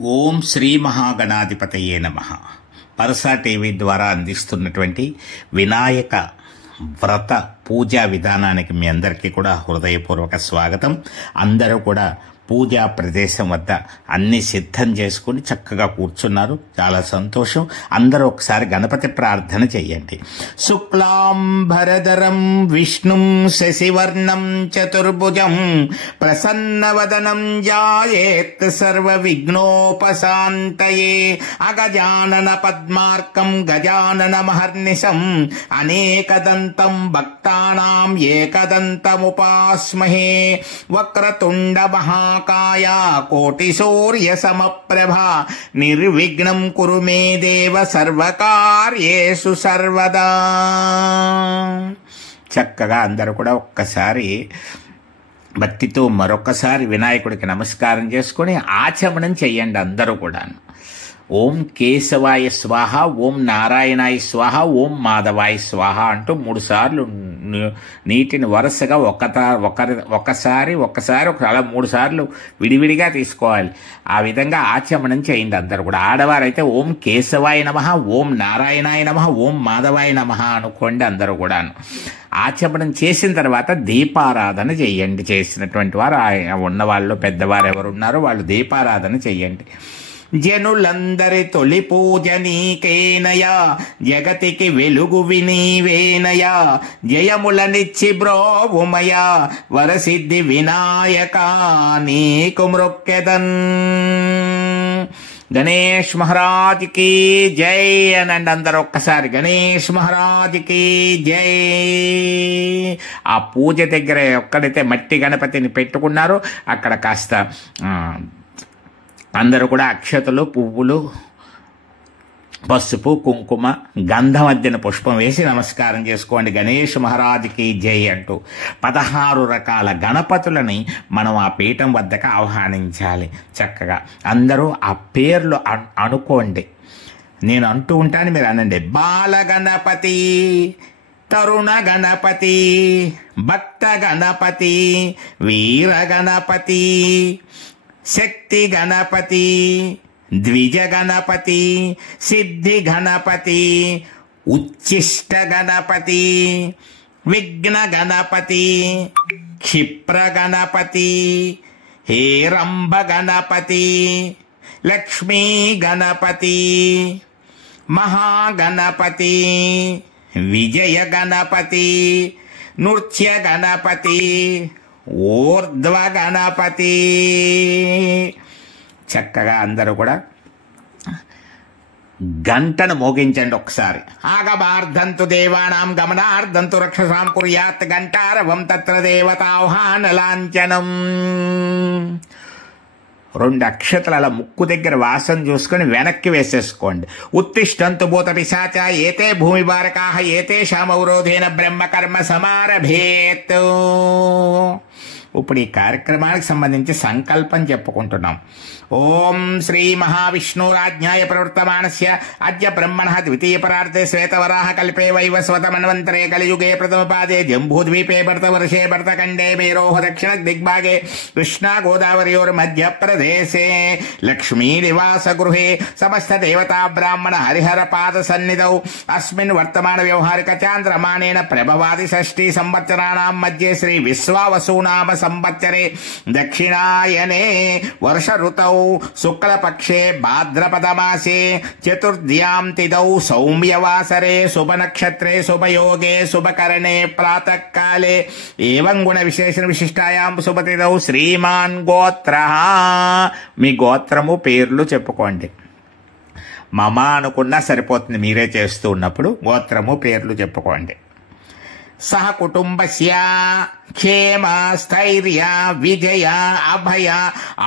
ఓం శ్రీ మహాగణాధిపతయే నమః. పరసా టీవీ ద్వారా అందిస్తున్నటువంటి వినాయక వ్రత పూజా విధానానికి మీ అందరికీ కూడా హృదయపూర్వక స్వాగతం. అందరూ కూడా పూజా ప్రదేశం వద్ద అన్ని సిద్ధం చేసుకుని చక్కగా కూర్చున్నారు. చాలా సంతోషం. అందరూ ఒకసారి గణపతి ప్రార్థన చెయ్యండి. శుక్లాంబరధరం విష్ణుం శశివర్ణం చతుర్భుజం ప్రసన్నవదనం ధ్యాయేత్ సర్వ విఘ్నోపశాంతయే అగజానన పద్మార్కం గజానన మహర్నిశం అనేకదంతం భక్తానాం ఏకదంతముపాస్మహే వక్రతుండ మహాకాయ కోటి సూర్య సమప్రభా నిర్విఘ్నం కురు మే దేవ సర్వకార్యేషు సర్వదా. చక్కగా అందరూ కూడా ఒక్కసారి భక్తితో మరొకసారి వినాయకుడికి నమస్కారం చేసుకొని ఆచమనం చెయ్యండి. అందరూ కూడా ఓం కేశవాయ స్వాహ, ఓం నారాయణాయ స్వాహ, ఓం మాధవాయ స్వాహ అంటూ 3 సార్లు నీటిని వరుసగా ఒకసారి అలా 3 సార్లు విడివిడిగా తీసుకోవాలి. ఆ విధంగా ఆచమనం చేయండి అందరూ కూడా. ఆడవారైతే ఓం కేశవాయ నమః, ఓం నారాయణాయ నమః, ఓం మాధవాయ నమః అనుకోండి. అందరూ కూడాను ఆచమనం చేసిన తర్వాత దీపారాధన చెయ్యండి. చేసినటువంటి వారు ఉన్నవాళ్ళు పెద్దవారు ఎవరున్నారో వాళ్ళు దీపారాధన చెయ్యండి. జనులందరి తొలి పూజ నీకేనయా, జగతికి వెలుగు వినీవేనయా, జయములనిచ్చి బ్రోవుమయా, వరసిద్ధి వినాయక నీకు మృక్కెదన్. గణేష్ మహారాజ్ కి జై అనండి అందరూ ఒక్కసారి. గణేష్ మహారాజ్ కి జై. ఆ పూజ దగ్గర ఎక్కడైతే మట్టి గణపతిని పెట్టుకున్నారో అక్కడ కాస్త అందరూ కూడా అక్షతలు, పువ్వులు, పసుపు, కుంకుమ, గంధం అద్దిన పుష్పం వేసి నమస్కారం చేసుకోండి. గణేష్ మహారాజ్కి జై అంటూ 16 రకాల గణపతులని మనం ఆ పీఠం వద్దకు ఆహ్వానించాలి. చక్కగా అందరూ ఆ పేర్లు అనుకోండి. నేను అంటూ ఉంటాను, మీరు అనండి. బాల గణపతి, తరుణ గణపతి, భక్త గణపతి, వీర గణపతి, శక్తి గణపతి, ద్విజ గణపతి, సిద్ధి గణపతి, ఉచ్చిష్ట గణపతి, విఘ్న గణపతి, క్షిప్ర గణపతి, హేరంబ గణపతి, లక్ష్మీ గణపతి, మహాగణపతి, విజయ గణపతి, నృత్య గణపతి, ఊర్ధ్వ గణపతి. చక్కగా అందరూ కూడా గంటను మోగించండి ఒకసారి. ఆగమార్ధంతు దేవానాం గమనార్ధంతు రక్షసాం కుర్యాత్ గంటారవం తత్ర దేవతాహ్వాన లాంఛనం. 2 అక్షతలు అలా ముక్కు దగ్గర వాసన చూసుకొని వెనక్కి వేసేసుకోండి. ఉత్తిష్టంతు భూత పిశాచ ఏతే భూమి బారకాహ ఏతేషాం అవరోధేన బ్రహ్మకర్మ సమారభేత్. ఇప్పుడు ఈ కార్యక్రమానికి సంబంధించి సంకల్పం చెప్పుకుంటున్నాం. ఓం శ్రీ మహావిష్ణురాజ్ఞాయ ప్రవర్తమానస్య అద్య బ్రహ్మణః ద్వితీయ పరార్ధే శ్వేతవరాహ కల్పే వైవస్వత మన్వంతరే కలియుగే ప్రథమపాదే జంబూద్వీపే భరతవర్షే భరతఖండే మేరోః దక్షిణ దిగ్భాగే కృష్ణా గోదావరియోర్ మధ్య ప్రదేశే లక్ష్మీ నివాస గృహే సమస్త దేవతా బ్రాహ్మణ హరిహర పాద సన్నిధౌ అస్మిన్ వర్తమాన వ్యవహారిక చాంద్రమానేన ప్రభవాది షష్ఠీ సంవత్సరాణాం మధ్యే శ్రీ విశ్వావసునామ సంవత్సరే దక్షిణాయనే వర్ష ఋతౌ శుక్లపక్షే భాద్రపదమాసే చతుర్థ్యాం తిథౌ సౌమ్యవాసరే శుభనక్షత్రే శుభయోగే శుభకరణే ప్రాతకాలే ఏవం గుణ విశేషణ విశిష్టాయాం శుభతిథౌ శ్రీమాన్ గోత్రః. మీ గోత్రము పేర్లు చెప్పుకోండి. మమ అనుకున్నా సరిపోతుంది. మీరే చేస్తూ ఉన్నప్పుడు గోత్రము పేర్లు చెప్పుకోండి. సహ కుటుంబస్య క్షేమ స్థైర్య విజయ అభయ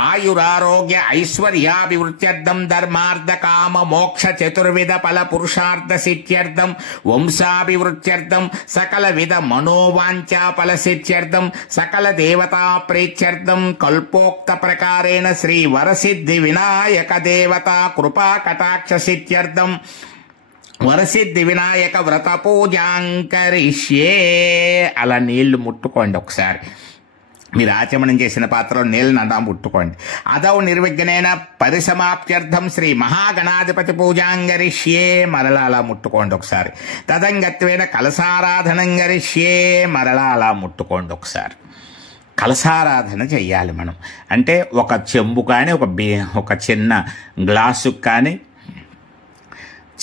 ఆయురారోగ్య ఐశ్వర్యాభివృద్ధ్యర్థం ధర్మార్థ కామ మోక్ష చతుర్విధ ఫల పురుషార్థ సిద్ధ్యర్థం వంశాభివృద్ధ్యర్థం సకల విధ మనోవాంఛా ఫల సిద్ధ్యర్థం సకల దేవతా ప్రీత్యర్థం కల్పోక్త ప్రకారేణ శ్రీ వరసిద్ధి వినాయక దేవతా కృపా కటాక్ష సిద్ధ్యర్థం వరసిద్ధి వినాయక వ్రత పూజాంకరిష్యే. అలా నీళ్లు ముట్టుకోండి ఒకసారి. మీరు ఆచమనం చేసిన పాత్రలో నీళ్ళని అలా ముట్టుకోండి. అదౌ నిర్విఘ్నేన పరిసమాప్త్యర్థం శ్రీ మహాగణాధిపతి పూజాంగరిష్యే, మరలా అలా ముట్టుకోండి ఒకసారి. తదంగత్వేన కలసారాధనం గరిష్యే, మరలా అలా ముట్టుకోండి ఒకసారి. కలసారాధన చెయ్యాలి మనం. అంటే ఒక చెంబు కానీ ఒక చిన్న గ్లాసుకు కానీ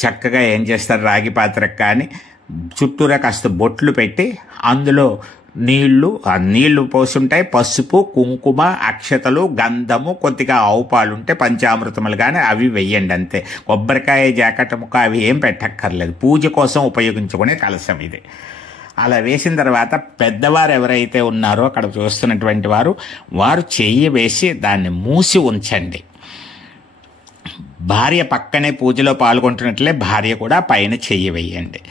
చక్కగా ఏం చేస్తారు, రాగి పాత్రకు కానీ చుట్టూరా కాస్త బొట్లు పెట్టి అందులో ఆ నీళ్లు పోసుంటాయి, పసుపు, కుంకుమ, అక్షతలు, గంధము, కొద్దిగా ఆవు పాలు ఉంటే పంచామృతములు కానీ అవి వెయ్యండి అంతే. కొబ్బరికాయ, జాకెట్ ముక్క అవి ఏం పెట్టక్కర్లేదు. పూజ కోసం ఉపయోగించుకునే కలశం ఇది. అలా వేసిన తర్వాత పెద్దవారు ఎవరైతే ఉన్నారో అక్కడ చూస్తున్నటువంటి వారు చెయ్యి వేసి దాన్ని మూసి ఉంచండి. భార్య పక్కనే పూజలో పాల్గొంటున్నట్లే భార్య కూడా పైన చెయ్యి వేయండి.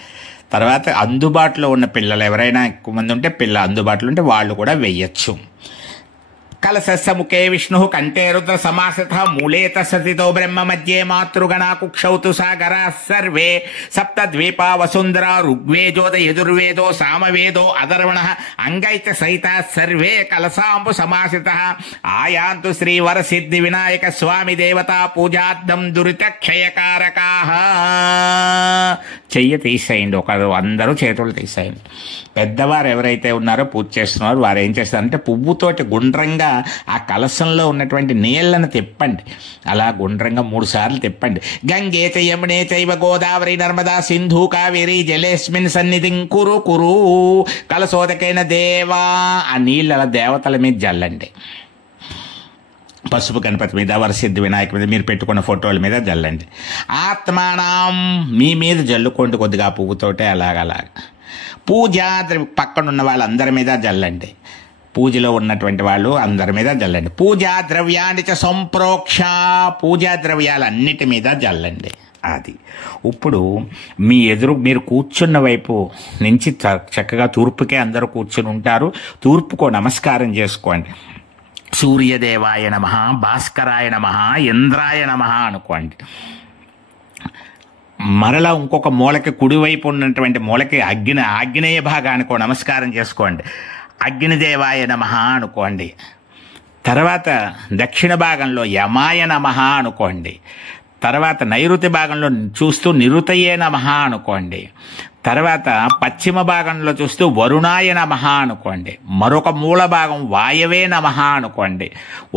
తర్వాత అందుబాటులో ఉన్న పిల్లలు ఎవరైనా ఎక్కువ మంది ఉంటే అందుబాటులో ఉంటే వాళ్ళు కూడా వెయ్యొచ్చు. కలశస్య ముఖే విష్ణు కంఠే రుద్ర సమాసత మూలే తస్సతితో బ్రహ్మ మధ్యే మాతృగణా కుక్షౌతు సాగరా సర్వే సప్త ద్వీపా వసుంధర ఋగ్వేదోద యజుర్వేదో సామవేదో అధర్వణ అంగైత సహిత సర్వే కలసాంబు సమాసిత ఆయాంతు శ్రీవర సిద్ధి వినాయక స్వామి దేవతా పూజార్థం దురిత క్షయకారకా. చెయ్యి తీసేయండి, అందరూ చేతులు తీసేయండి. పెద్దవారు ఎవరైతే ఉన్నారో పూజ చేస్తున్నారో వారు ఏం చేస్తారంటే పువ్వుతోటి గుండ్రంగా ఆ కలశంలో ఉన్నటువంటి నీళ్లను తిప్పండి. అలా గుండ్రంగా 3 సార్లు తిప్పండి. గంగే చ యమునే చైవ గోదావరి నర్మదా సింధు కావేరి జలేస్మిన్ సన్నిధిం కురు కురు కలశోదకైన దేవా. ఆ నీళ్ళు అలా దేవతల మీద జల్లండి. పసుపు గణపతి మీద, వరసిద్ధి వినాయక మీద, మీరు పెట్టుకున్న ఫోటోల మీద జల్లండి. ఆత్మానం మీ మీద జల్లుకోండి కొద్దిగా పువ్వుతోటే అలాగ. పూజా పక్కనున్న వాళ్ళందరి మీద జల్లండి. పూజలో ఉన్నటువంటి వాళ్ళు అందరి మీద జల్లండి. పూజా ద్రవ్యాన్ని చ సంప్రోక్ష, పూజా ద్రవ్యాలన్నిటి మీద జల్లండి. అది ఇప్పుడు మీరు కూర్చున్న వైపు నుంచి చక్కగా తూర్పుకే అందరూ కూర్చుని ఉంటారు. తూర్పుకో నమస్కారం చేసుకోండి. సూర్యదేవాయ నమః, భాస్కరాయ నమః, ఇంద్రాయ నమః అనుకోండి. మరలా ఇంకొక మూలకి కుడివైపు ఉన్నటువంటి మూలకి ఆగ్నేయ భాగానికో నమస్కారం చేసుకోండి. అగ్నిదేవాయ నమః అనుకోండి. తర్వాత దక్షిణ భాగంలో యమాయ నమః అనుకోండి. తర్వాత నైరుతి భాగంలో చూస్తూ నిరుతయే నమః అనుకోండి. తర్వాత పశ్చిమ భాగంలో చూస్తూ వరుణాయ నమః అనుకోండి. మరొక మూల భాగం వాయవే నమః అనుకోండి.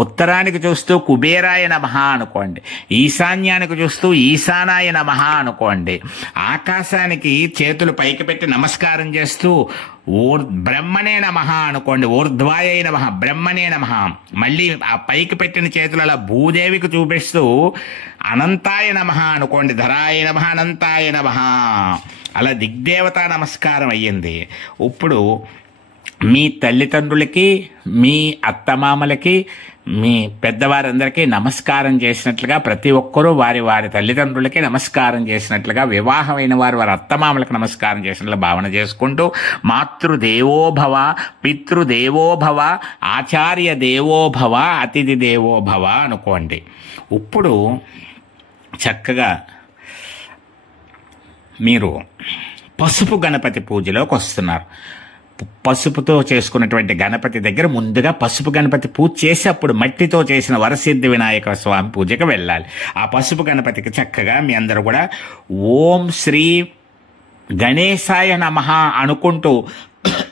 ఉత్తరానికి చూస్తూ కుబేరాయ నమః అనుకోండి. ఈశాన్యానికి చూస్తూ ఈశానాయ నమః అనుకోండి. ఆకాశానికి చేతులు పైకి పెట్టి నమస్కారం చేస్తూ బ్రహ్మనే నమః అనుకోండి. ఊర్ధ్వాయ నమః, బ్రహ్మనే నమః. మళ్ళీ ఆ పైకి పెట్టిన చేతులు అలా భూదేవికి చూపిస్తూ అనంతాయ నమః అనుకోండి. ధరాయ నమః, అనంతాయ నమః. అలా దిగ్దేవతా నమస్కారం అయ్యింది. ఇప్పుడు మీ తల్లిదండ్రులకి, మీ అత్తమామలకి, మీ పెద్దవారందరికీ నమస్కారం చేసినట్లుగా ప్రతి ఒక్కరూ వారి తల్లిదండ్రులకి నమస్కారం చేసినట్లుగా, వివాహమైన వారి అత్తమామలకు నమస్కారం చేసినట్లు భావన చేసుకుంటూ మాతృదేవోభవ, పితృదేవోభవ, ఆచార్య దేవోభవ, అతిథి దేవోభవ అనుకోండి. ఇప్పుడు చక్కగా మీరు పసుపు గణపతి పూజలోకి వస్తున్నారు. పసుపుతో చేసుకున్నటువంటి గణపతి దగ్గర ముందుగా పసుపు గణపతి పూజ చేసి అప్పుడు మట్టితో చేసిన వరసిద్ధి వినాయక స్వామి పూజకి వెళ్ళాలి. ఆ పసుపు గణపతికి చక్కగా మీ అందరూ కూడా ఓం శ్రీ గణేశాయ నమః అనుకుంటూ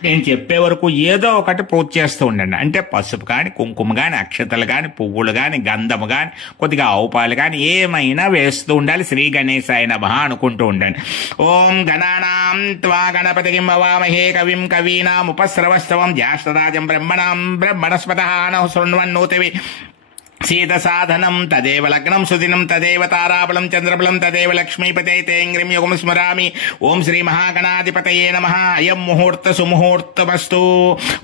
నేను చెప్పే వరకు ఏదో ఒకటి పూజ చేస్తూ ఉండండి. అంటే పసుపు కానీ, కుంకుమ కానీ, అక్షతలు కానీ, పువ్వులు కానీ, గంధము కానీ, కొద్దిగా ఆవు పాలు కానీ ఏమైనా వేస్తూ ఉండాలి. శ్రీ గణేశాయ నమః అనుకుంటూ ఉండండి. ఓం గణానాం త్వా గణపతిం భవామహే కవిం కవీనాముపస్రవస్తవం జ్యేష్ఠరాజం బ్రహ్మణస్పతః నః శృణ్వన్నోతివి సీతసాధనం తదేవ లగ్నం సుదినం తదేవ తారాబలం చంద్రబలం తదేవ లక్ష్మీపతే తేంగ్రిం యుగం స్మరామి. ఓం శ్రీ మహాగణాధిపతయే నమః. అయం ముహూర్త సుముహూర్తమస్తు.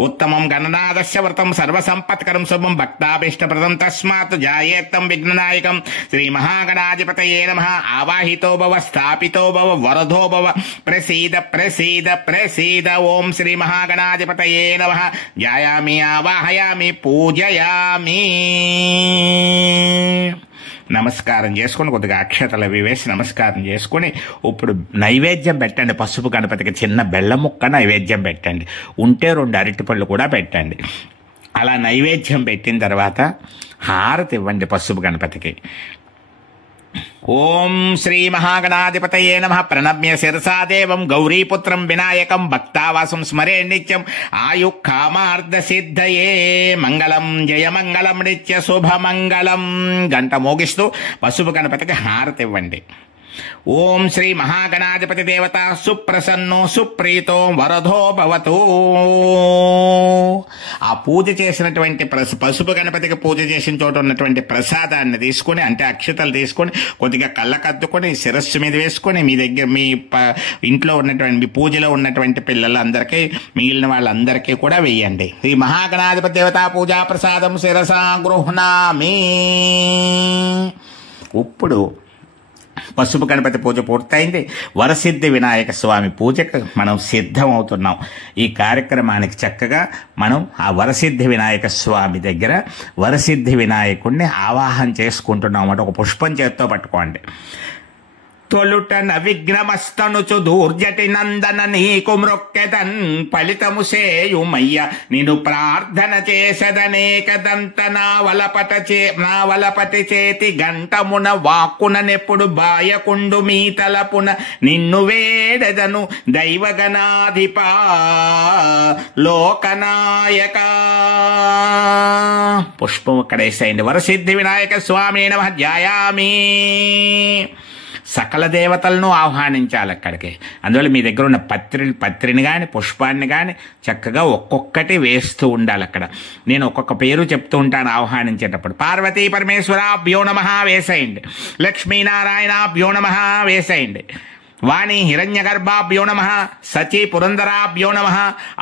ఉత్తమం గణనాథస్య వ్రతం సర్వసంపత్కరం శుభం భక్తాభీష్టప్రదం తస్మాత్ జాయేత్తం విఘ్ననాయకం. శ్రీ మహాగణాధిపతయే నమః. ఆవాహితో భవ, స్థాపితో భవ, వరదో భవ, ప్రసీద ప్రసీద ప్రసీద. ఓం శ్రీ మహాగణాధిపతయే నమః. ధ్యాయామి, ఆవాహయామి, పూజయామి. నమస్కారం చేసుకుని కొద్దిగా అక్షతలు అవి వేసి నమస్కారం చేసుకుని ఇప్పుడు నైవేద్యం పెట్టండి. పసుపు గణపతికి చిన్న బెల్లం ముక్క నైవేద్యం పెట్టండి. ఉంటే 2 అరటిపళ్ళు కూడా పెట్టండి. అలా నైవేద్యం పెట్టిన తర్వాత హారతి ఇవ్వండి పసుపు గణపతికి. ఓం శ్రీ మహాగణాధిపతయే నమః. ప్రణమ్య శిరసా దేవం గౌరీపుత్రం వినాయకం భక్తావాసం స్మరే నిత్యం ఆయు కామార్థ సిద్ధయే మంగళం జయమంగళం నిత్య శుభమంగళం. గంట మోగిస్తూ పసుపు గణపతికి హారతి ఇవ్వండి. ఓం శ్రీ మహాగణాధిపతి దేవత సుప్రసన్నో సుప్రీతో వరదో భవతు. ఆ పూజ చేసినటువంటి పసుపు గణపతికి పూజ చేసిన చోట ఉన్నటువంటి ప్రసాదాన్ని తీసుకొని, అంటే అక్షతలు తీసుకొని కొద్దిగా కళ్ళకద్దుకొని శిరస్సు మీద వేసుకొని మీ దగ్గర మీ ఇంట్లో ఉన్నటువంటి మీ పూజలో ఉన్నటువంటి పిల్లలందరికీ మిగిలిన వాళ్ళందరికీ కూడా వేయండి. ఈ మహాగణాధిపతి దేవతా పూజా ప్రసాదం శిరసా గృహ్ణామి. ఇప్పుడు పసుపు గణపతి పూజ పూర్తయింది. వరసిద్ధి వినాయక స్వామి పూజకు మనం సిద్ధం అవుతున్నాం. ఈ కార్యక్రమానికి చక్కగా మనం ఆ వరసిద్ధి వినాయక స్వామి దగ్గర వరసిద్ధి వినాయకుడిని ఆవాహన చేసుకుంటున్నాం అన్నమాట. ఒక పుష్పం చేత్తో పట్టుకోండి. తొలుట నవిఘ్నమస్తనుచు దూర్జటి నందన నీకు మ్రొక్కెదన్ ఫలితము సేయుమయ్య నిన్ను ప్రార్థన చేసదనేకదంత నా వలపటి చేతి గంటమున వాక్కుననెప్పుడు బాయకుండు మీ తలపున నిన్ను వేడెదను దైవగణాధిపా లోకనాయక. పుష్పం అక్కడేసేయండి. వరసిద్ధి వినాయక స్వామి నమః ధ్యాయామి. సకల దేవతలను ఆహ్వానించాలి అక్కడికి. అందువల్ల మీ దగ్గర ఉన్న పత్రిని కానీ పుష్పాన్ని కానీ చక్కగా ఒక్కొక్కటి వేస్తూ ఉండాలి అక్కడ. నేను ఒక్కొక్క పేరు చెప్తూ ఉంటాను ఆహ్వానించేటప్పుడు. పార్వతీ పరమేశ్వరాభ్యో నమః వేసేయండి. లక్ష్మీనారాయణాభ్యో నమః వేసేయండి. వాణి హిరణ్యగర్భాభ్యో నమః. సచీ పురందరాభ్యో నమః.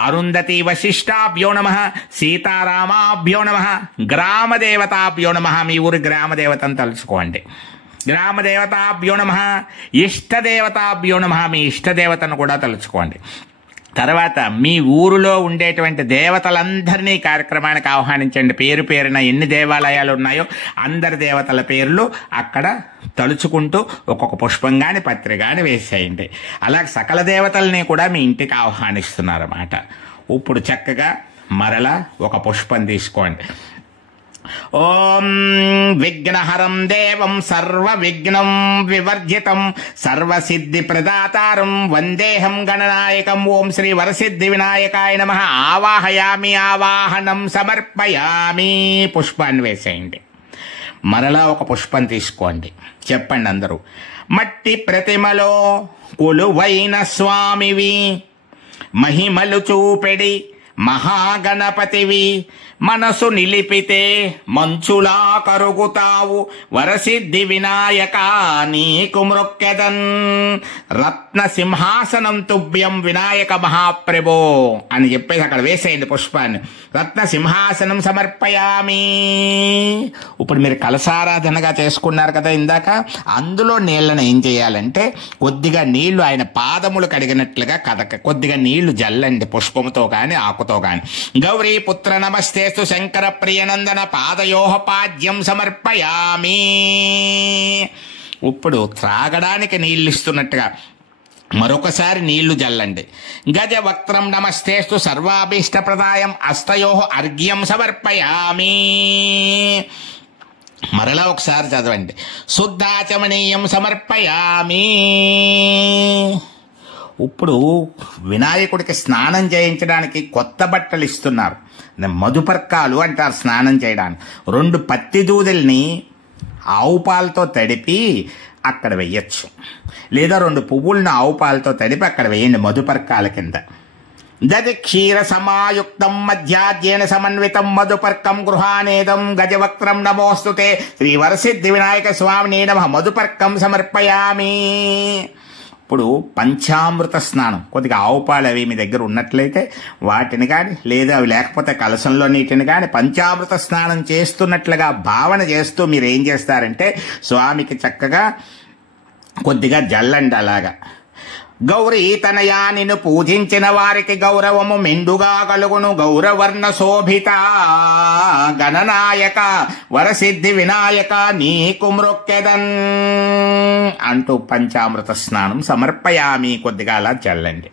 అరుంధతి వశిష్టాభ్యో నమః. సీతారామాభ్యో నమః. గ్రామదేవతాభ్యో నమః. మీ ఊరి గ్రామదేవతను తలుచుకోండి. గ్రామదేవతాభ్యో నమః. ఇష్టదేవతాభ్యో నమః. మీ ఇష్టదేవతను కూడా తలుచుకోండి. తర్వాత మీ ఊరిలో ఉండేటువంటి దేవతలందరినీ కార్యక్రమానికి ఆహ్వానించండి. పేరు పేరున ఎన్ని దేవాలయాలు ఉన్నాయో అందరి దేవతల పేర్లు అక్కడ తలుచుకుంటూ ఒక్కొక్క పుష్పం కానీ పత్రి కానీ వేసేయండి. అలాగే సకల దేవతల్ని కూడా మీ ఇంటికి ఆహ్వానిస్తున్నారన్నమాట. ఇప్పుడు చక్కగా మరలా ఒక పుష్పం తీసుకోండి. ఓం విఘ్నహరం దేవం సర్వ విఘ్నం వివర్జితం సర్వసిద్ధి ప్రదాతారం వందేహం గణనాయకం. ఓం శ్రీ వరసిద్ధి వినాయకాయ నమః. ఆవాహయామి ఆవాహనం సమర్పయామి. పుష్పాన్ని వేసేయండి. మరలా ఒక పుష్పం తీసుకోండి. చెప్పండి అందరూ. మట్టి ప్రతిమలో కొలువైన స్వామివి మహిమలు చూపెడి మహాగణపతివి మనసు నిలిపితే మంచులా కరుగుతావు వరసిద్ధి వినాయక నీకు మ్రొక్కెదన్ రత్న సింహాసనం తుభ్యం వినాయక మహాప్రభో అని చెప్పేసి అక్కడ వేసేయండి పుష్పాన్ని. రత్న సింహాసనం సమర్పయామి. ఇప్పుడు మీరు కలసారాధనగా చేసుకున్నారు కదా ఇందాక, అందులో నీళ్ళను ఏం చేయాలంటే కొద్దిగా నీళ్లు ఆయన పాదములు కడిగినట్లుగా కొద్దిగా నీళ్లు జల్లండి పుష్పముతో కానీ ఆకుతో కానీ. గౌరీ పుత్ర నమస్తే శంకర ప్రియనందన పాదయోహ పాద్యం సమర్పయామి. ఇప్పుడు త్రాగడానికి నీళ్ళు ఇస్తున్నట్టుగా మరొకసారి నీళ్లు జల్లండి. గజవక్త్రం నమస్తేస్తు సర్వాభీష్టప్రదాయం అస్తయో అర్ఘ్యం సమర్పయామి. మరలా ఒకసారి చదవండి. శుద్ధాచమనీయం సమర్పయామి. ఇప్పుడు వినాయకుడికి స్నానం చేయించడానికి కొత్త బట్టలు ఇస్తున్నారు. మధుపర్కాలు అంటారు స్నానం చేయడానికి. 2 పత్తి దూదల్ని ఆవు పాలతో తడిపి అక్కడ వెయ్యొచ్చు, లేదా 2 పువ్వులను ఆవు పాలతో తడిపి అక్కడ వేయండి మధుపర్కాల కింద. దది క్షీర సమాయుక్తం మధ్యాజ్యేన సమన్వితం మధుపర్కం గృహానేదం గజవక్త్రం నమోస్తుతే శ్రీ వరసిద్ధి వినాయక స్వామినే నమః. మధుపర్కం సమర్పయామి. ఇప్పుడు పంచామృత స్నానం, కొద్దిగా ఆవు పాలు అవి మీ దగ్గర ఉన్నట్లయితే వాటిని కానీ, లేదా అవి లేకపోతే కలశంలో నీటిని కానీ పంచామృత స్నానం చేస్తున్నట్లుగా భావన చేస్తూ మీరు ఏం చేస్తారంటే స్వామికి చక్కగా కొద్దిగా జల్లండి. అలాగా గౌరీ తనయా నిన్ను పూజించిన వారికి గౌరవము మెండుగా కలుగును గౌరవర్ణ శోభిత గణనాయక వరసిద్ధి వినాయక నీకు మ్రొక్కెదన్ అంటూ పంచామృత స్నానం సమర్పయామి కొద్దిగా అలా చల్లండి.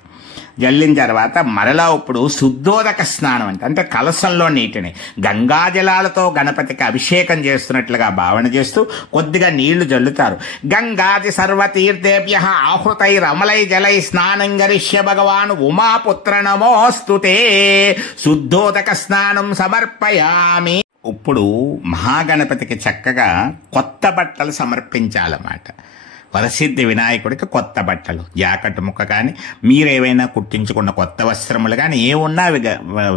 జల్లిన తర్వాత మరలా ఇప్పుడు శుద్ధోదక స్నానం అంటే కలశంలో నీటిని గంగాజలాలతో గణపతికి అభిషేకం చేస్తున్నట్లుగా భావన చేస్తూ కొద్దిగా నీళ్లు జల్లుతారు. గంగాది సర్వతీర్థేభ్య ఆహృతైరమలై జలై స్నానం గరిష్య భగవాన్ ఉమాపుత్ర నమోస్తుతే శుద్ధోదక స్నానం సమర్పయామి. ఇప్పుడు మహాగణపతికి చక్కగా కొత్త బట్టలు సమర్పించాలన్నమాట. వరసిద్ధి వినాయకుడికి కొత్త బట్టలు, జాకెట్ ముక్క కానీ మీరేవైనా కుట్టించుకున్న కొత్త వస్త్రములు కానీ ఏమున్నా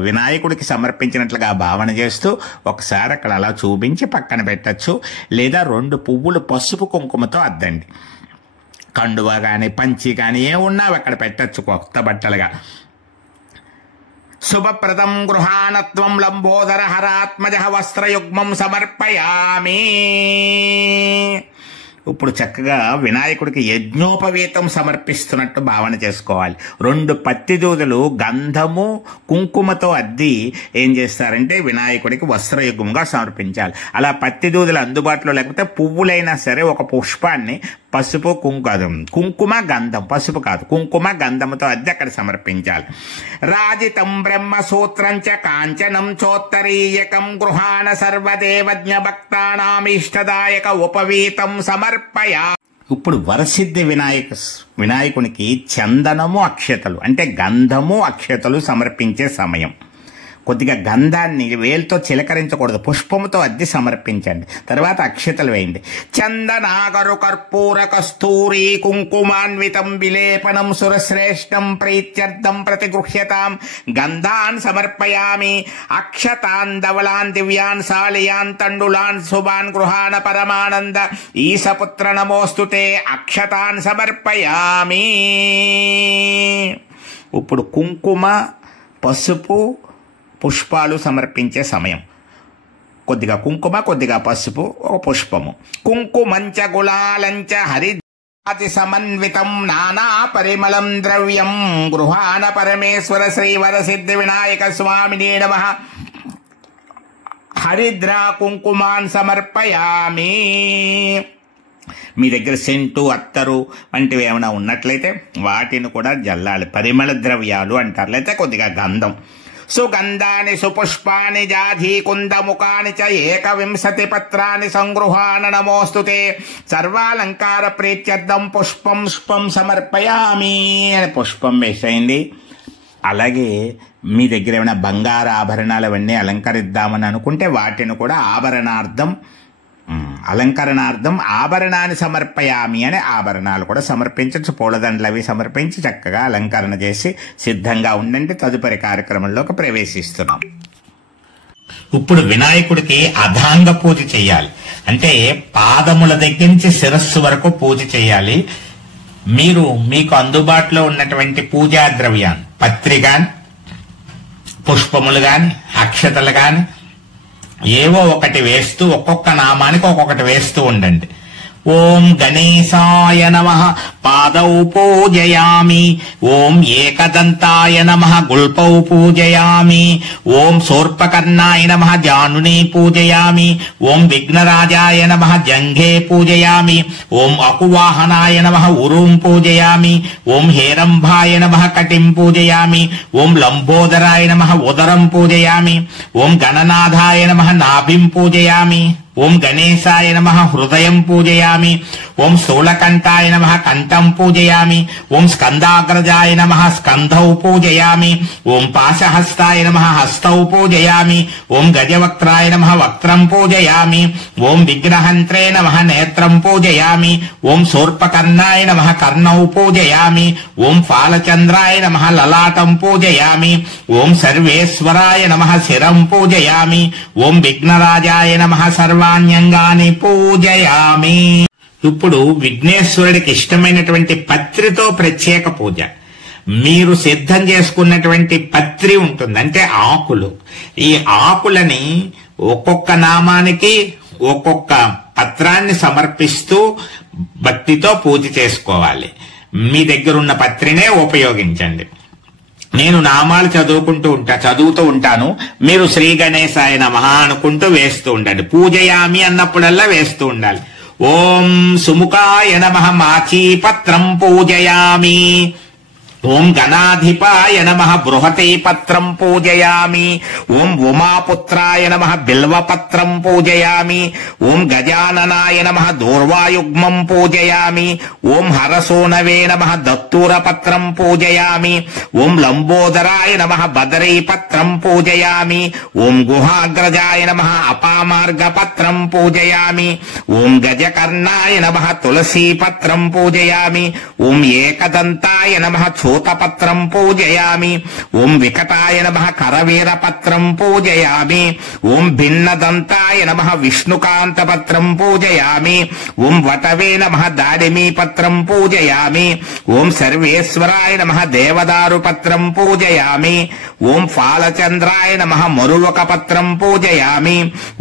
వినాయకుడికి సమర్పించినట్లుగా భావన చేస్తూ ఒకసారి అక్కడ అలా చూపించి పక్కన పెట్టచ్చు. లేదా 2 పువ్వులు పసుపు కుంకుమతో అద్దండి. కండువ కానీ పంచి కానీ ఏమున్నా అక్కడ పెట్టచ్చు కొత్త బట్టలుగా. శుభప్రదం గృహాణత్వం లంబోదర హరాత్మజ వస్త్రయుగ్మం సమర్పయామి. ఇప్పుడు చక్కగా వినాయకుడికి యజ్ఞోపవీతం సమర్పిస్తున్నట్టు భావన చేసుకోవాలి. 2 పత్తి దూదలు గంధము కుంకుమతో అద్ది ఏం చేస్తారంటే వినాయకుడికి వస్త్రయుగ్మంగా సమర్పించాలి. అలా పత్తి దూదలు అందుబాటులో లేకపోతే పువ్వులైనా సరే ఒక పుష్పాన్ని పసుపు కుంకుమ గంధం, పసుపు కాదు కుంకుమ గంధముతో అద్దె అక్కడ సమర్పించాలి. రాజితం బ్రహ్మసూత్రం చ కాంచనం చోత్తరీయకం గృహాణ సర్వదేవజ్ఞ భక్తానామిష్టదాయక ఉపవీతం సమర్పయా. ఇప్పుడు వరసిద్ధి వినాయకునికి చందనము అక్షతలు అంటే గంధము అక్షతలు సమర్పించే సమయం. కొద్దిగా గంధాన్ని వేలుతో చిలకరించకూడదు, పుష్పముతో అద్ది సమర్పించండి. తర్వాత అక్షతలు వేయండి. చందనాగరు కర్పూర కస్తూరి కుంకుమాన్వితం విలేపనం సురశ్రేష్టం ప్రీత్యర్థం ప్రతిగృహ్యతాం గంధాన్ సమర్పయామి. అక్షతాన్ ధవలాన్ దివ్యాన్ సాళియాన్ తండులాన్ శుభాన్ గృహాణ పరమానంద ఈశపుత్ర నమోస్తుతే అక్షతాన్ సమర్పయామి. ఇప్పుడు కుంకుమ పసుపు పుష్పాలు సమర్పించే సమయం. కొద్దిగా కుంకుమ కొద్దిగా పసుపు ఒక పుష్పము. కుంకుమంచ గులాలంచ హరిద్రాతి సమన్వితం నానా పరిమళం ద్రవ్యం గృహాణ పరమేశ్వర శ్రీ వరసిద్ధి వినాయక స్వామినే నమః. హరిద్రా కుంకుమాన్ సమర్పయామి. మీ దగ్గర సెంటు అత్తరు వంటివి ఏమైనా ఉన్నట్లయితే వాటిని కూడా జల్లాలి. పరిమళ ద్రవ్యాలు అంటారు. లేకపోతే కొద్దిగా గంధం. సుగంధాని సుపుష్పాని జాధీకుందముఖాని చ 21 పత్రాన్ని సంగృహాణ నమోస్తుతే సర్వాలంకార ప్రీత్యర్థం పుష్పం సమర్పయామి అని పుష్పం వేసేయండి. అలాగే మీ దగ్గర ఏమైనా బంగారు ఆభరణాలు అవన్నీ అలంకరిద్దామని అనుకుంటే వాటిని కూడా అలంకరణార్థం ఆభరణాన్ని సమర్పయామి అని ఆభరణాలు కూడా సమర్పించవచ్చు. పూలదండలు అవి సమర్పించి చక్కగా అలంకరణ చేసి సిద్ధంగా ఉండండి. తదుపరి కార్యక్రమంలోకి ప్రవేశిస్తున్నాం. ఇప్పుడు వినాయకుడికి అధాంగ పూజ చేయాలి. అంటే పాదముల దగ్గర నుంచి శిరస్సు వరకు పూజ చేయాలి. మీకు అందుబాటులో ఉన్నటువంటి పూజా ద్రవ్యాన్ని పత్రి గాని పుష్పములు గాని అక్షతలు గాని ఏవో ఒకటి వేస్తూ ఒక్కొక్క నామానికి ఒక్కొక్కటి వేస్తూ ఉండండి. ఓం గణేశాయ నమః పాదౌ పూజయామి. ఓం ఏకదంతాయ నమః గుల్పౌ పూజయామి. ఓం శూర్పకర్ణాయ నమః జానుని పూజయామి. ఓం విఘ్నరాజాయ నమః జంఘే పూజయామి. ఓం అకువాహనాయ నమః ఉరుం పూజయామి. ఓం హేరంభాయ నమః కటిం పూజయామి. ఓం లంబోదరాయ నమః ఉదరం పూజయామి. ఓం గణనాథాయ నమః నాభిం పూజయామి. ఓం గణేశాయ నమః హృదయం పూజయామి. ఓం స్థూలకంఠాయ నమః కంఠం పూజయామి. ఓం స్కందాగ్రజాయ నమః స్కంధౌ పూజయామి. ఓం పాశహస్తాయ నమః హస్తౌ పూజయామి. ఓం గజవక్త్రాయ నమః వక్త్రం పూజయామి. ఓం విఘ్నహంత్రే నమః నేత్రం పూజయామి. ఓం శూర్పకర్ణాయ నమః కర్ణౌ పూజయామి. ఓం ఫాలచంద్రాయ నమః లలాటం పూజయామి. ఓం సర్వేశ్వరాయ నమః శిరం పూజయామి. ఓం విఘ్నరాజాయ నమః సర్వాణ్యంగాని పూజయామి. ఇప్పుడు విఘ్నేశ్వరుడికి ఇష్టమైనటువంటి పత్రితో ప్రత్యేక పూజ. మీరు సిద్ధం చేసుకున్నటువంటి పత్రి ఉంటుంది, అంటే ఆకులు. ఈ ఆకులని ఒక్కొక్క నామానికి ఒక్కొక్క పత్రాన్ని సమర్పిస్తూ భక్తితో పూజ చేసుకోవాలి. మీ దగ్గర ఉన్న పత్రినే ఉపయోగించండి. నేను నామాలు చదువుతూ ఉంటాను. మీరు శ్రీ గణేశాయ నమః అనుకుంటూ వేస్తూ ఉండండి. పూజయామి అన్నప్పుడల్లా వేస్తూ ఉండాలి. ఓం సుముఖాయ నమః మాచీపత్రం పూజయామి. ఓం గణాధిపాయ నమః బృహతే పత్రం పూజయామి. ఓం ఉమాపుత్రాయ నమః బిల్వపత్రం పూజయామి. ఓం గజాననాయ నమః దూర్వాయుగ్మం పూజయామి. ఓం హరసోనవే నమః దత్తూరపత్రం పూజయామి. ఓం లంబోదరాయ నమః బదరీపత్రం పూజయామి. ఓం గుహాగ్రజాయ నమః అపామార్గపత్రం పూజయామి. ఓం గజకర్ణాయ నమః తులసీపత్రం పూజయామి. ఓం ఏకదంతాయ నమః చూతపత్రం పూజయామి. ఓం వికటాయ నమః కరవీరపత్రం పూజయామి. ఓం భిన్నదంతాయ నమః విష్ణుకాంతపత్రం పూజయామి. ఓం వటవే నమః దాడిమీపత్రం పూజయామి. ఓం సర్వేశ్వరాయ నమః దేవదారుపత్రం పూజయామి. ఓం ఫాలచంద్రాయ నమః మరువకపత్రం పూజయామి.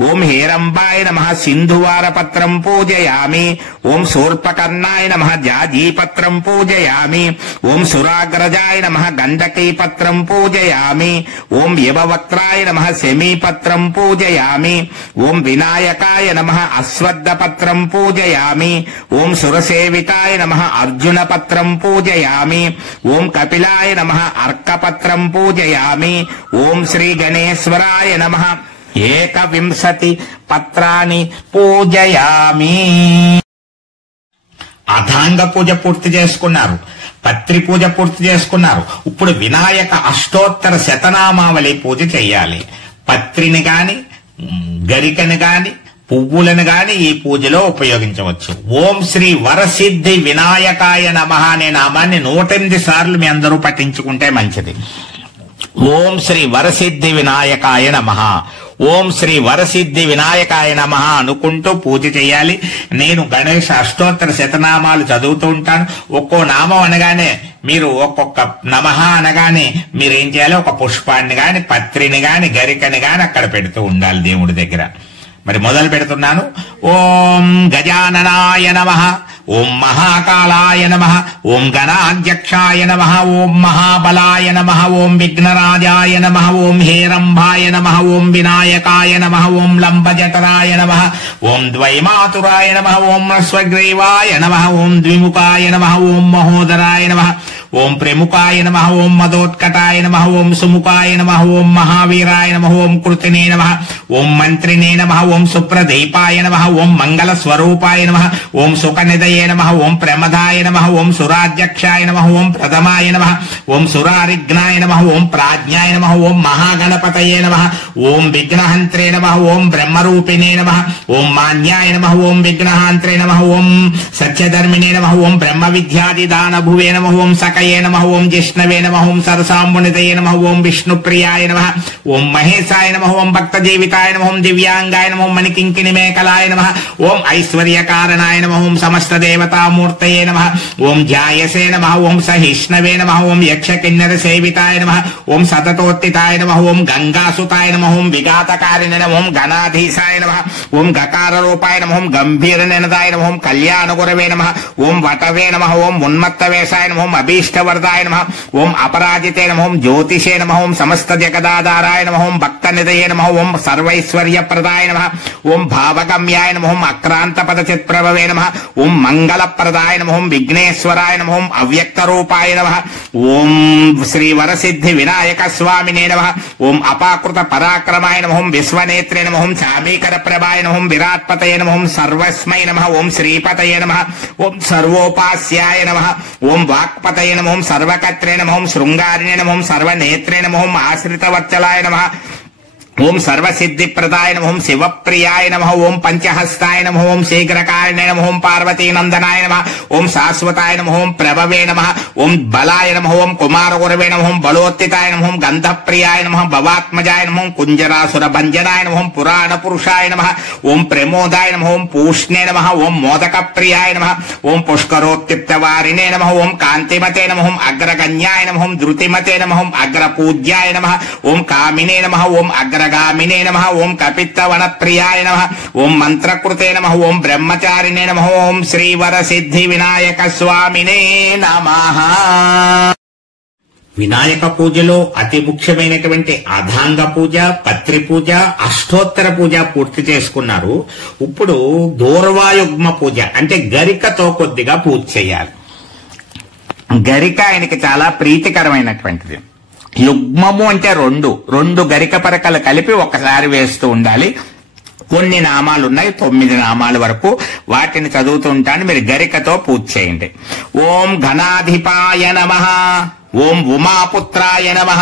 ఓం హేరంబాయ నమః సింధువారపత్రం పూజయామి. ఓం శూర్పకర్ణాయ నమః జాజీపత్రం పూజయామి. ఓం సురాగ్రజాయ నమః గండకీపత్రం పూజయామి. ఓం యమవక్త్రాయ నమః శమీపత్రం పూజయామి. ఓం వినాయకాయ నమః అశ్వత్థపత్రం పూజయామి. ఓం సురసేవితాయ నమః అర్జునపత్రం పూజయామి. ఓం కపిలాయ నమః అర్కపత్రం పూజయామి. ఓం శ్రీ గణేశ్వరాయ నమః ఏకవింశతి పత్రాన్ని పూజయామి. అథాంగ పూజ పూర్తి చేసుకున్నారు, పత్రి పూజ పూర్తి చేసుకున్నారు. ఇప్పుడు వినాయక అష్టోత్తర శతనామావళి పూజ చెయ్యాలి. పత్రిని గాని గరికని గాని పువ్వులను గాని ఈ పూజలో ఉపయోగించవచ్చు. ఓం శ్రీ వరసిద్ధి వినాయకాయ నమః అనే నామాన్ని 108 సార్లు మీ అందరూ పఠించుకుంటే మంచిది. ఓం శ్రీ వరసిద్ధి వినాయకాయ నమః, ఓం శ్రీ వరసిద్ధి వినాయకాయ నమః అనుకుంటూ పూజ చేయాలి. నేను గణేష అష్టోత్తర శతనామాలు చదువుతూ ఉంటాను. ఒక్కో నామం అనగానే మీరు ఒక్కొక్క నమః అనగానే మీరేం చేయాలి, ఒక పుష్పాన్ని గాని పత్రిని గాని గరికని గాని అక్కడ పెడుతూ ఉండాలి దేవుడి దగ్గర. మరి మొదలు పెడుతున్నాను. ఓం గజాననాయ నమః, ఓం మహాకాలాయ నమః, ఓం గణాధ్యక్షాయ నమః, ఓం మహాబలాయ నమః, ఓం విఘ్నరాజాయ నమః, ఓం హేరంబాయ నమః, ఓం వినాయకాయ నమః, ఓం లంబజఠరాయ నమః, ఓం ద్వైమాతురాయ నమః, ఓం స్వగ్రీవాయ నమః, ఓం ద్విముఖాయ నమః, ఓం మహోదరాయ నమః, ఓం ప్రముఖాయ నమః, ఓం మదోత్కటాయ నమః, ఓం సుముఖాయ నమః, ఓం మహావీరాయ నమః, ఓం కృతినే నమః, ఓం మంత్రినే నమః, ఓం సుప్రదీపాయ నమః, ఓం మంగళ స్వరూపాయ నమః, ఓం సుఖనిదయే నమః, ఓం ప్రమదాయ నమః, ఓం సురాధ్యక్షాయ నమః, ఓం ప్రథమాయ నమః, ఓం సురారిఘ్నాయ నమః, ఓం ప్రాజ్ఞాయ నమః, ఓం మహాగణపతయే నమః, ఓం విఘ్నహంత్రే నమః, ఓం బ్రహ్మరూపిణే నమః, ఓం మాన్యాయ నమః, ఓం విఘ్నహంత్రే నమః, ఓం సత్యధర్మిణే నమః, ఓం బ్రహ్మ విద్యాదిదానభువే నమః, ఓం సకయే నమః, ఓం జిష్ణవే నమః, ఓం సరసాంబునితయే నమః, ఓం విష్ణుప్రియాయ నమః, ఓం మహేశాయ నమః, ఓం భక్తజీవితాయ నమః, ఓం దివ్యాంగాయ నమః, ఓం మణికింకిణి మేకలాయ నమః, ఓం ఐశ్వర్యకారణాయ నమః, ఓం సమస్త దేవతామూర్తయే నమః, ఓం ధ్యాయసే నమః, ఓం సహిష్ణవే నమః, ఓం యక్షకిన్నర సేవితాయ నమః, ఓం సతతోత్తితాయ నమః, ఓం గంగాసుతాయ నమః, ఓం విఘాతకారిణే నమః, ఓం గణాధీశాయ నమః, ఓం గకార రూపాయ నమః, ఓం గంభీర నినదాయ నమః, ఓం కళ్యాణ గురవే నమః, ఓం వటవే నమః, ఓం ఉన్మత్తవేశాయ నమః, ఓం అభీష్టవరదాయ నమః, ఓం అపరాజితే నమః, ఓం జ్యోతిషే నమః, ఓం సమస్త జగదాధారాయ నమః, ఓం భక్తనిదయే నమః, ఓం సర్వైశ్వర్యప్రదాయ నమః, ఓం భావగమ్యాయ నమః, ఓం అక్రాంత పదచిత్ప్రభవే నమః, ఓం మంగళప్రదాయ నమః, ఓం విఘ్నేశ్వరాయ నమః, ఓం అవ్యక్త రూపాయ నమః, ఓం శ్రీ వరసిద్ధి వినాయక స్వామినే నమః, ఓం అపాకృత పరాక్రమాయ నమః, ఓం విశ్వనేత్రే నమః, ఓం చామీకర ప్రభాయ నమః, ఓం విరాట్పతయే నమః, ఓం సర్వస్మై నమః, ఓం శ్రీపతయే నమః, ఓం సర్వోపాస్యాయ నమః, ఓం వాక్పతయే నమః, ఓం సర్వకత్రే నమః, ఓం శృంగారిణే నమః, ఓం సర్వనేత్రే నమః, ఓం ఆశ్రితవత్సలాయ నమః, ఓం సర్వసిద్ధిప్రదాయ నమః, ఓం శివప్రియాయ నమః, ఓం పంచహస్తాయ నమః, ఓం శీఘ్రకారిణే నమః, ఓం పార్వతీనందనాయ నమః, ఓం శాశ్వతాయ నమః, ఓం ప్రభవే నమః, ఓం బలాయ నమః, ఓం కుమారగురవే నమః, ఓం బలోత్తితాయ నమః, ఓం గంధప్రియాయ నమః, భవాత్మజాయ నమః, ఓం కుంజరాసుర భంజనాయ నమః, ఓం పురాణ పురుషాయ నమః, ఓం ప్రమోదాయ నమః, ఓం పూష్ణే నమః, ఓం మోదకప్రియాయ నమః, ఓం పుష్కరోత్తిప్తవారిణే నమః, ఓం కాంతిమతే నమః, ఓం అగ్రగణ్యాయ నమః, ఓం ధృతిమతే నమః, ఓం అగ్రపూజ్యాయ నమః, ఓం కామినే నమః, ఓం అగ్రగామినే నమః, ఓం కపిత్తవనప్రియాయ నమః, ఓం మంత్రకృతే నమః, ఓం బ్రహ్మచారిణే నమః, ఓం శ్రీవరసిద్ధి వినాయక స్వామినే నమః. వినాయక పూజలో అతి ముఖ్యమైనటువంటి అథాంగ పూజ, పత్రి పూజ, అష్టోత్తర పూజ పూర్తి చేసుకున్నారు. ఇప్పుడు దూర్వాయుగ్మ పూజ అంటే గరికతో కొద్దిగా పూజ చేయాలి. గరిక ఆయనకి చాలా ప్రీతికరమైనటువంటిది. యుగ్మము అంటే రెండు గరిక పరకలు కలిపి ఒకసారి వేస్తూ ఉండాలి. కొన్ని నామాలు ఉన్నాయి, 9 నామాల వరకు. వాటిని చదువుతూ ఉంటాను, మీరు గరికతో పూజ చేయండి. ఓం ఘనాధిపాయ నమః, ఓం ఉమాపుత్రాయ నమః,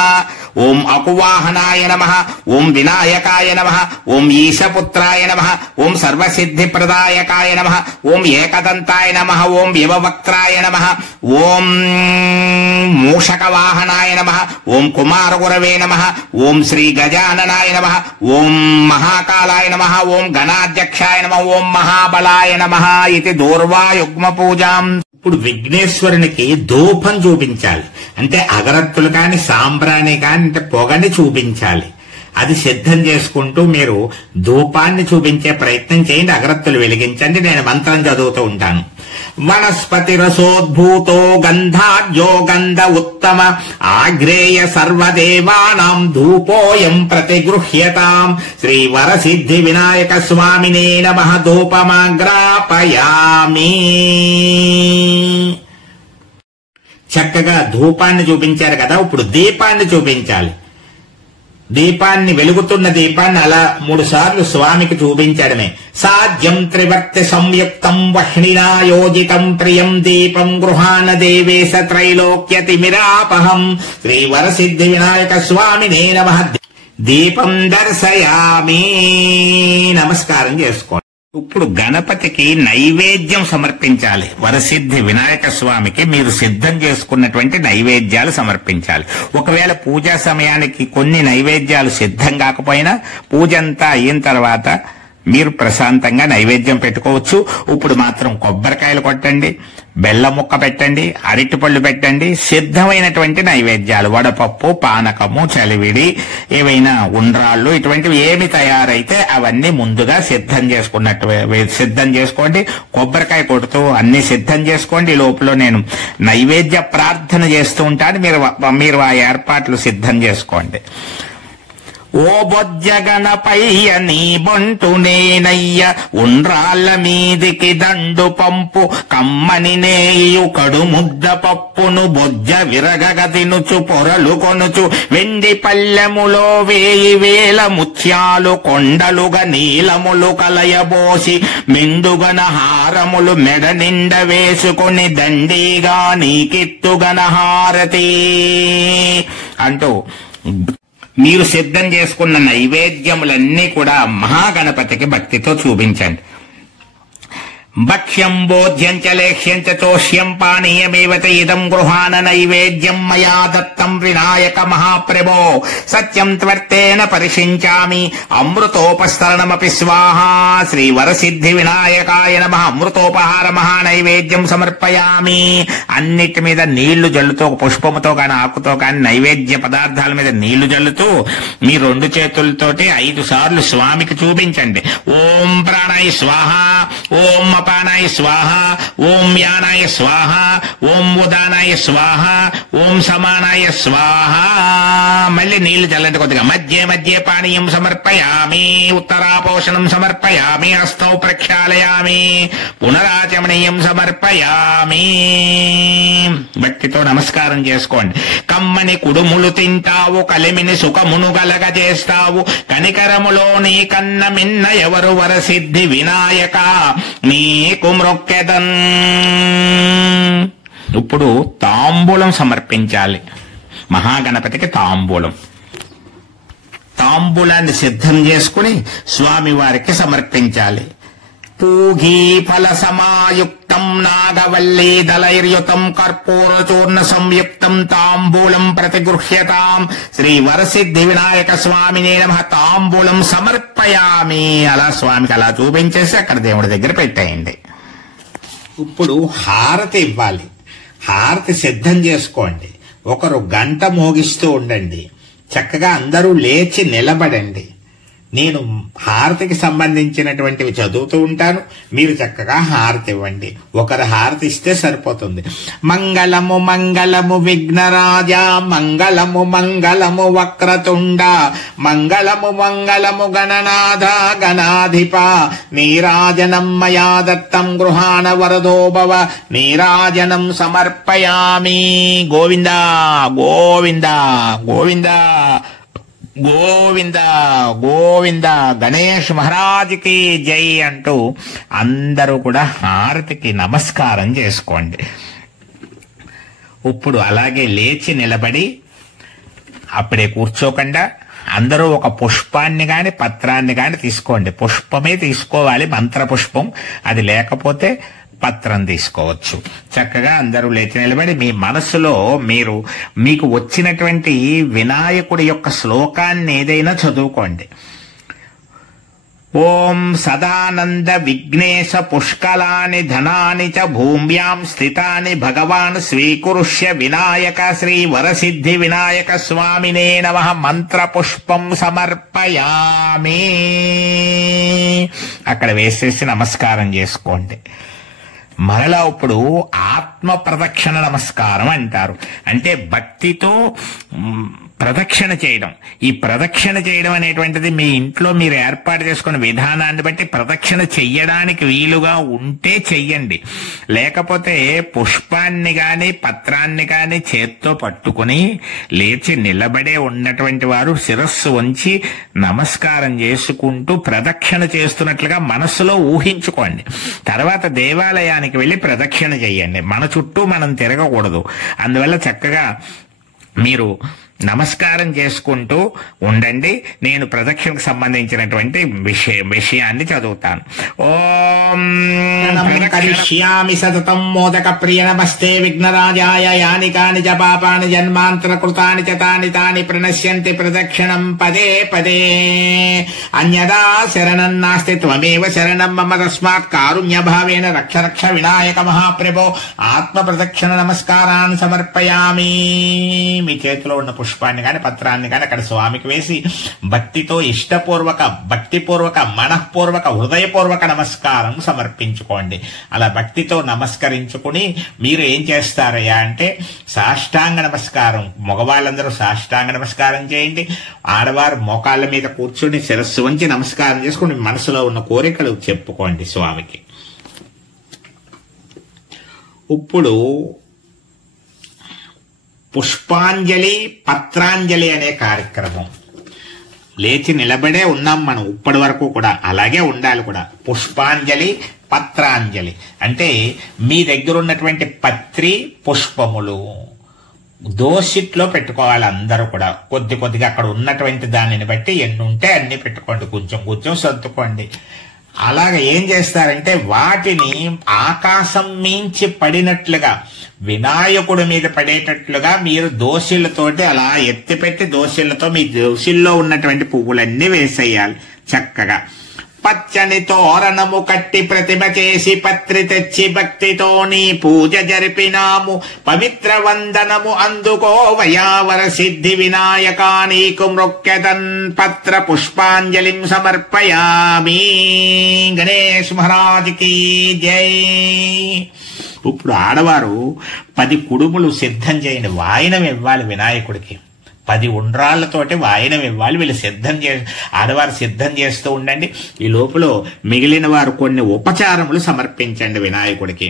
ఓం అకువాహనాయ నమః, ఓం వినాయకాయ నమః, ఓం ఈశపుత్రాయ నమః, ఓం సర్వసిద్ధిప్రదాయకాయ నమః, ఓం ఏకదంతాయ నమః, ఓం వివవక్త్రాయ నమః, ఓం మూషకవాహనాయ నమః, ఓం కుమారగురవే నమః, ఓం శ్రీ గజాననాయ నమః, ఓం మహాకాలాయ నమః, ఓం గణాధ్యక్షాయ నమః, ఓం మహాబలాయ నమః. ఇది దూర్వాయుగ్మ పూజాం. ఇప్పుడు విఘ్నేశ్వరునికి ధూపం చూపించాలి. అంటే అగరత్తులు కాని సాంబ్రాణి కాని అంటే పొగని చూపించాలి. అది సిద్ధం చేసుకుంటూ మీరు ధూపాన్ని చూపించే ప్రయత్నం చేయండి. అగరత్తులు వెలిగించండి. నేను మంత్రం చదువుతూ ఉంటాను. వనస్పతి రసోద్భూతో గంధాఢ్యో గంధ ఉత్తమ ఆగ్రేయ సర్వదేవానాం ధూపోయం ప్రతిగృహ్యతాం శ్రీ వరసిద్ధి వినాయక స్వామినే నమః. ధూపమాగ్రాపయామి. చక్కగా ధూపాన్ని చూపించారు కదా, ఇప్పుడు దీపాన్ని చూపించాలి. దీపాన్ని, వెలుగుతున్న దీపాన్ని అలా 3 సార్లు స్వామికి చూపించడమే. సాధ్యం త్రివర్తి సంయుక్తం వహ్నినా యోజితం ప్రియం దీపం గృహాన దేవేశ త్రైలోక్యతిమిరాపహం శ్రీ వరసిద్ధి వినాయక స్వామినే నమః. దీపం దర్శయామి. నమస్కారం చేసుకోండి. ఇప్పుడు గణపతికి నైవేద్యం సమర్పించాలి. వరసిద్ధి వినాయక స్వామికి మీరు సిద్ధం చేసుకున్నటువంటి నైవేద్యాలు సమర్పించాలి. ఒకవేళ పూజా సమయానికి కొన్ని నైవేద్యాలు సిద్ధం కాకపోయినా పూజ అంతా అయిన తర్వాత మీరు ప్రశాంతంగా నైవేద్యం పెట్టుకోవచ్చు. ఇప్పుడు మాత్రం కొబ్బరికాయలు కొట్టండి, బెల్లం ముక్క పెట్టండి, అరటిపళ్ళు పెట్టండి. సిద్ధమైనటువంటి నైవేద్యాలు వడపప్పు, పానకము, చలివిడి, ఏవైనా ఉండ్రాళ్ళు ఇటువంటివి ఏమి తయారైతే అవన్నీ ముందుగా సిద్ధం చేసుకోండి. కొబ్బరికాయ కొడుతూ అన్ని సిద్ధం చేసుకోండి. లోపల నేను నైవేద్య ప్రార్థన చేస్తూ ఉంటాను. మీరు ఆ ఏర్పాట్లు సిద్ధం చేసుకోండి. ఓ బొజ్జగణపయ్య నీ బొంటు నేనయ్య ఉండ్రాళ్ళ మీదికి దండు పంపు కమ్మని నేయు కడు ముద్ద పప్పును బొజ్జ విరగగ తినుచు పొరలు కొనుచు వెండి పల్లెములో 1000 ముత్యాలు కొండలుగా నీలములు కలయబోసి మెండుగన హారములు మెడ నిండ వేసుకుని దండిగా నీకిత్తుగన హారతి అంటూ మీరు సిద్ధం చేసుకున్న నైవేద్యములన్నీ కూడా మహాగణపతికి భక్తితో చూపించండి. భక్ష్యం బోధ్యం చ లేహ్యం చ చోష్యం పానీయమేవ చ ఇదం గృహాన నైవేద్యం మయా దత్తం వినాయక మహాప్రభో సత్యం త్వర్తేన పరిషించామి అమృతోపస్తరణమపి స్వాహా శ్రీ వరసిద్ధి వినాయకాయ నమః. అమృతోపహార మహానైవేద్యం సమర్పయామి. అన్నిటి మీద నీళ్లు జల్లుతూ, పుష్పముతో కాని ఆకుతో కాని నైవేద్య పదార్థాల మీద నీళ్లు జల్లుతూ మీ 2 చేతులతోటి 5 సార్లు స్వామికి చూపించండి. ఓం ప్రాణాయ స్వాహ, ఓం అపానాయ స్వాహ, ఓం యానాయ స్వాహ, ఓం ఉదానాయ స్వాహ, ఓం సమానాయ స్వాహ. మళ్ళీ నీళ్లు చల్లండి కొద్దిగా. మధ్య మధ్య పానీయం సమర్పయామి, ఉత్తరాపోషణం సమర్పయామి, హస్తౌ ప్రక్షాళయామి, పునరాచమనీయం సమర్పయామి. భక్తితో నమస్కారం చేసుకోండి. కమ్మని కుడుములు తింటావు, కలిమిని సుఖమును కలగజేస్తావు, కనికరములో నీ కన్న మిన్న ఎవరు వరసిద్ధి వినాయక నీకు మ్రొక్కెదన్. ఇప్పుడు తాంబూలం సమర్పించాలి. మహాగణపతికి తాంబూలాన్ని సిద్ధం చేసుకుని స్వామివారికి సమర్పించాలి. పూగీ ఫల సమాయుక్తం నాగవల్లీ దళైర్యుతం కర్పూర చూర్ణ సంయుక్తం తాంబూలం ప్రతిగృహ్యతాం శ్రీ వరసిద్ధి వినాయక స్వామినే నమః. తాంబూలం సమర్పయామి. అలా స్వామికి అలా చూపించేసి అక్కడ దేవుడి దగ్గర పెట్టేయండి. ఇప్పుడు హారతి ఇవ్వాలి. హారతి సిద్ధం చేసుకోండి. ఒకరు గంట మోగిస్తూ ఉండండి. చక్కగా అందరూ లేచి నిలబడండి. నేను హారతికి సంబంధించినటువంటివి చదువుతూ ఉంటాను, మీరు చక్కగా హారతి ఇవ్వండి. ఒకరు హారతి ఇస్తే సరిపోతుంది. మంగళము మంగళము విఘ్నరాజ, మంగళము మంగళము వక్రతుండ, మంగళము మంగళము గణనాథ గణాధిప, నీరాజనం మయా దత్తం గృహాణ వరదో భవ, నీరాజనం సమర్పయామి. గోవింద గోవింద గోవింద గోవింద గోవింద, గణేష్ మహారాజ్కి జై అంటూ అందరూ కూడా హారతికి నమస్కారం చేసుకోండి. ఇప్పుడు అలాగే లేచి నిలబడి అప్పుడే కూర్చోకుండా అందరూ ఒక పుష్పాన్ని గాని పత్రాన్ని గాని తీసుకోండి. పుష్పమే తీసుకోవాలి, మంత్ర పుష్పం. అది లేకపోతే పత్రం తీసుకోవచ్చు. చక్కగా అందరూ లేచి నిలబడి మీ మనసులో మీకు వచ్చినటువంటి వినాయకుడి యొక్క శ్లోకాన్ని ఏదైనా చదువుకోండి. ఓం సదానంద విఘ్నేశ పుష్కలాని ధనాని చ భూమ్యాం స్థితాని భగవాన్ స్వీకురుష్య వినాయక శ్రీ వరసిద్ధి వినాయక స్వామినే నమః మంత్ర పుష్పం సమర్పయామి. అక్కడ వేసేసి నమస్కారం చేసుకోండి. మరలా ఇప్పుడు ఆత్మ ప్రదక్షిణ నమస్కారం అంటారు. అంటే భక్తితో ప్రదక్షిణ చేయడం. ఈ ప్రదక్షిణ చేయడం అనేటువంటిది మీ ఇంట్లో మీరు ఏర్పాటు చేసుకున్న విధానాన్ని బట్టి ప్రదక్షిణ చెయ్యడానికి వీలుగా ఉంటే చెయ్యండి. లేకపోతే పుష్పాన్ని గాని పత్రాన్ని గాని చేత్తో పట్టుకుని లేచి నిలబడే ఉన్నటువంటి వారు శిరస్సు వంచి నమస్కారం చేసుకుంటూ ప్రదక్షిణ చేస్తున్నట్లుగా మనసులో ఊహించుకోండి. తర్వాత దేవాలయానికి వెళ్ళి ప్రదక్షిణ చెయ్యండి. మన చుట్టూ మనం తిరగకూడదు. అందువల్ల చక్కగా మీరు నమస్కారం చేసుకుంటూ ఉండండి. నేను ప్రదక్షిణకు సంబంధించినటువంటి విషయాన్ని చదువుతాను. ఓం కరిష్యామి సతతం మోదక ప్రియ నమస్తే విఘ్నరాజాయ, యాని కాని చ పాపాని జన్మాంతర కృతాని చ తాని తాని ప్రణశ్యంతి ప్రదక్షిణం పదే పదే, అన్యదా శరణం నాస్తి త్వమేవ శరణం మమ తస్మాత్ కారుణ్య భావేన రక్ష రక్ష వినాయక మహాప్రభో. ఆత్మ ప్రదక్షిణ నమస్కారాన్ని సమర్పయామి. మీ చేతిలో ఉన్న పుష్పాన్ని గాని పత్రాన్ని గాని అక్కడ స్వామికి వేసి భక్తితో ఇష్టపూర్వక భక్తిపూర్వక మనఃపూర్వక హృదయపూర్వక నమస్కారం సమర్పించుకోండి. అలా భక్తితో నమస్కరించుకుని మీరు ఏం చేస్తారయ్యా అంటే సాష్టాంగ నమస్కారం. మగవాళ్ళందరూ సాష్టాంగ నమస్కారం చేయండి. ఆడవారు మోకాళ్ళ మీద కూర్చుని శిరస్సు వంచి నమస్కారం చేసుకుని మనసులో ఉన్న కోరికలు చెప్పుకోండి స్వామికి. ఇప్పుడు పుష్పాంజలి పత్రాంజలి అనే కార్యక్రమం. లేచి నిలబడే ఉన్నాం మనం ఇప్పటి వరకు కూడా, అలాగే ఉండాలి కూడా. పుష్పాంజలి పత్రాంజలి అంటే మీ దగ్గర ఉన్నటువంటి పత్రి పుష్పములు దోసిట్లో పెట్టుకోవాలి. అందరూ కూడా కొద్ది కొద్దిగా అక్కడ ఉన్నటువంటి దానిని బట్టి ఎన్ని ఉంటే అన్ని పెట్టుకోండి, కొంచెం కొంచెం సర్దుకోండి. అలాగే ఏం చేస్తారంటే వాటిని ఆకాశం మించి పడినట్లుగా వినాయకుడి మీద పడేటట్లుగా మీరు దోశలతోటి అలా ఎత్తిపెట్టి దోశలతో మీ దోశల్లో ఉన్నటువంటి పువ్వులన్నీ వేసేయాలి. చక్కగా పచ్చని తోరణము కట్టి ప్రతిమ చేసి పత్రి తెచ్చి భక్తితో నీ పూజ జరిపినాము. పవిత్ర వందనము అందుకో వయావర సిద్ధి వినాయక, నీకు మృక్యతన్ పత్ర పుష్పాంజలిం సమర్పయామి. గణేష్ మహారాజ్కి జై. ఇప్పుడు ఆడవారు 10 కుడుములు సిద్ధం చేయండి. వాయనం ఇవ్వాలి వినాయకుడికి. 10 ఉండ్రాళ్లతోటి వాయనం ఇవ్వాలి. వీళ్ళు ఆడవారు సిద్ధం చేస్తూ ఉండండి. ఈ లోపల మిగిలిన వారు కొన్ని ఉపచారములు సమర్పించండి వినాయకుడికి.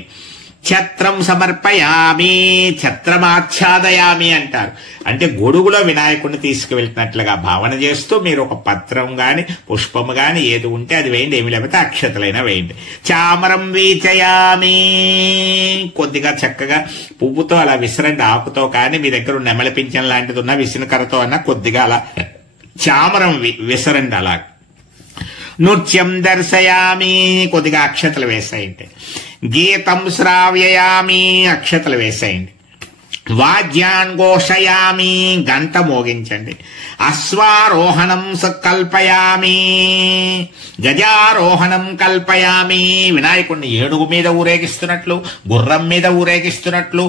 ఛత్రం సమర్పయామి, ఛత్రమాచ్ఛాదయామి అంటారు. అంటే గొడుగులో వినాయకుడిని తీసుకువెళ్తున్నట్లుగా భావన చేస్తూ మీరు ఒక పత్రం గాని పుష్పము గాని ఏది ఉంటే అది వేయండి, ఏమి లేకపోతే అక్షతలైనా వేయండి. చామరం వీచయామి, కొద్దిగా చక్కగా పువ్వుతో అలా విసరండి. ఆకుతో కానీ మీ దగ్గర నెమలి పింఛన్ లాంటిది ఉన్న విసినకరతో అన్న కొద్దిగా అలా చామరం విసరండి. అలా నృత్యం దర్శయామి, కొద్దిగా అక్షతలు వేసేయండి. గీతం శ్రావ్యయామి, అక్షతలు వేసేయండి. వాద్యాన్ ఘోషయామి, గంట మోగించండి. అశ్వారోహణం కల్పయామి, గజారోహణం కల్పయామి. వినాయకుడిని ఏనుగు మీద ఊరేగిస్తున్నట్లు, గుర్రం మీద ఊరేగిస్తున్నట్లు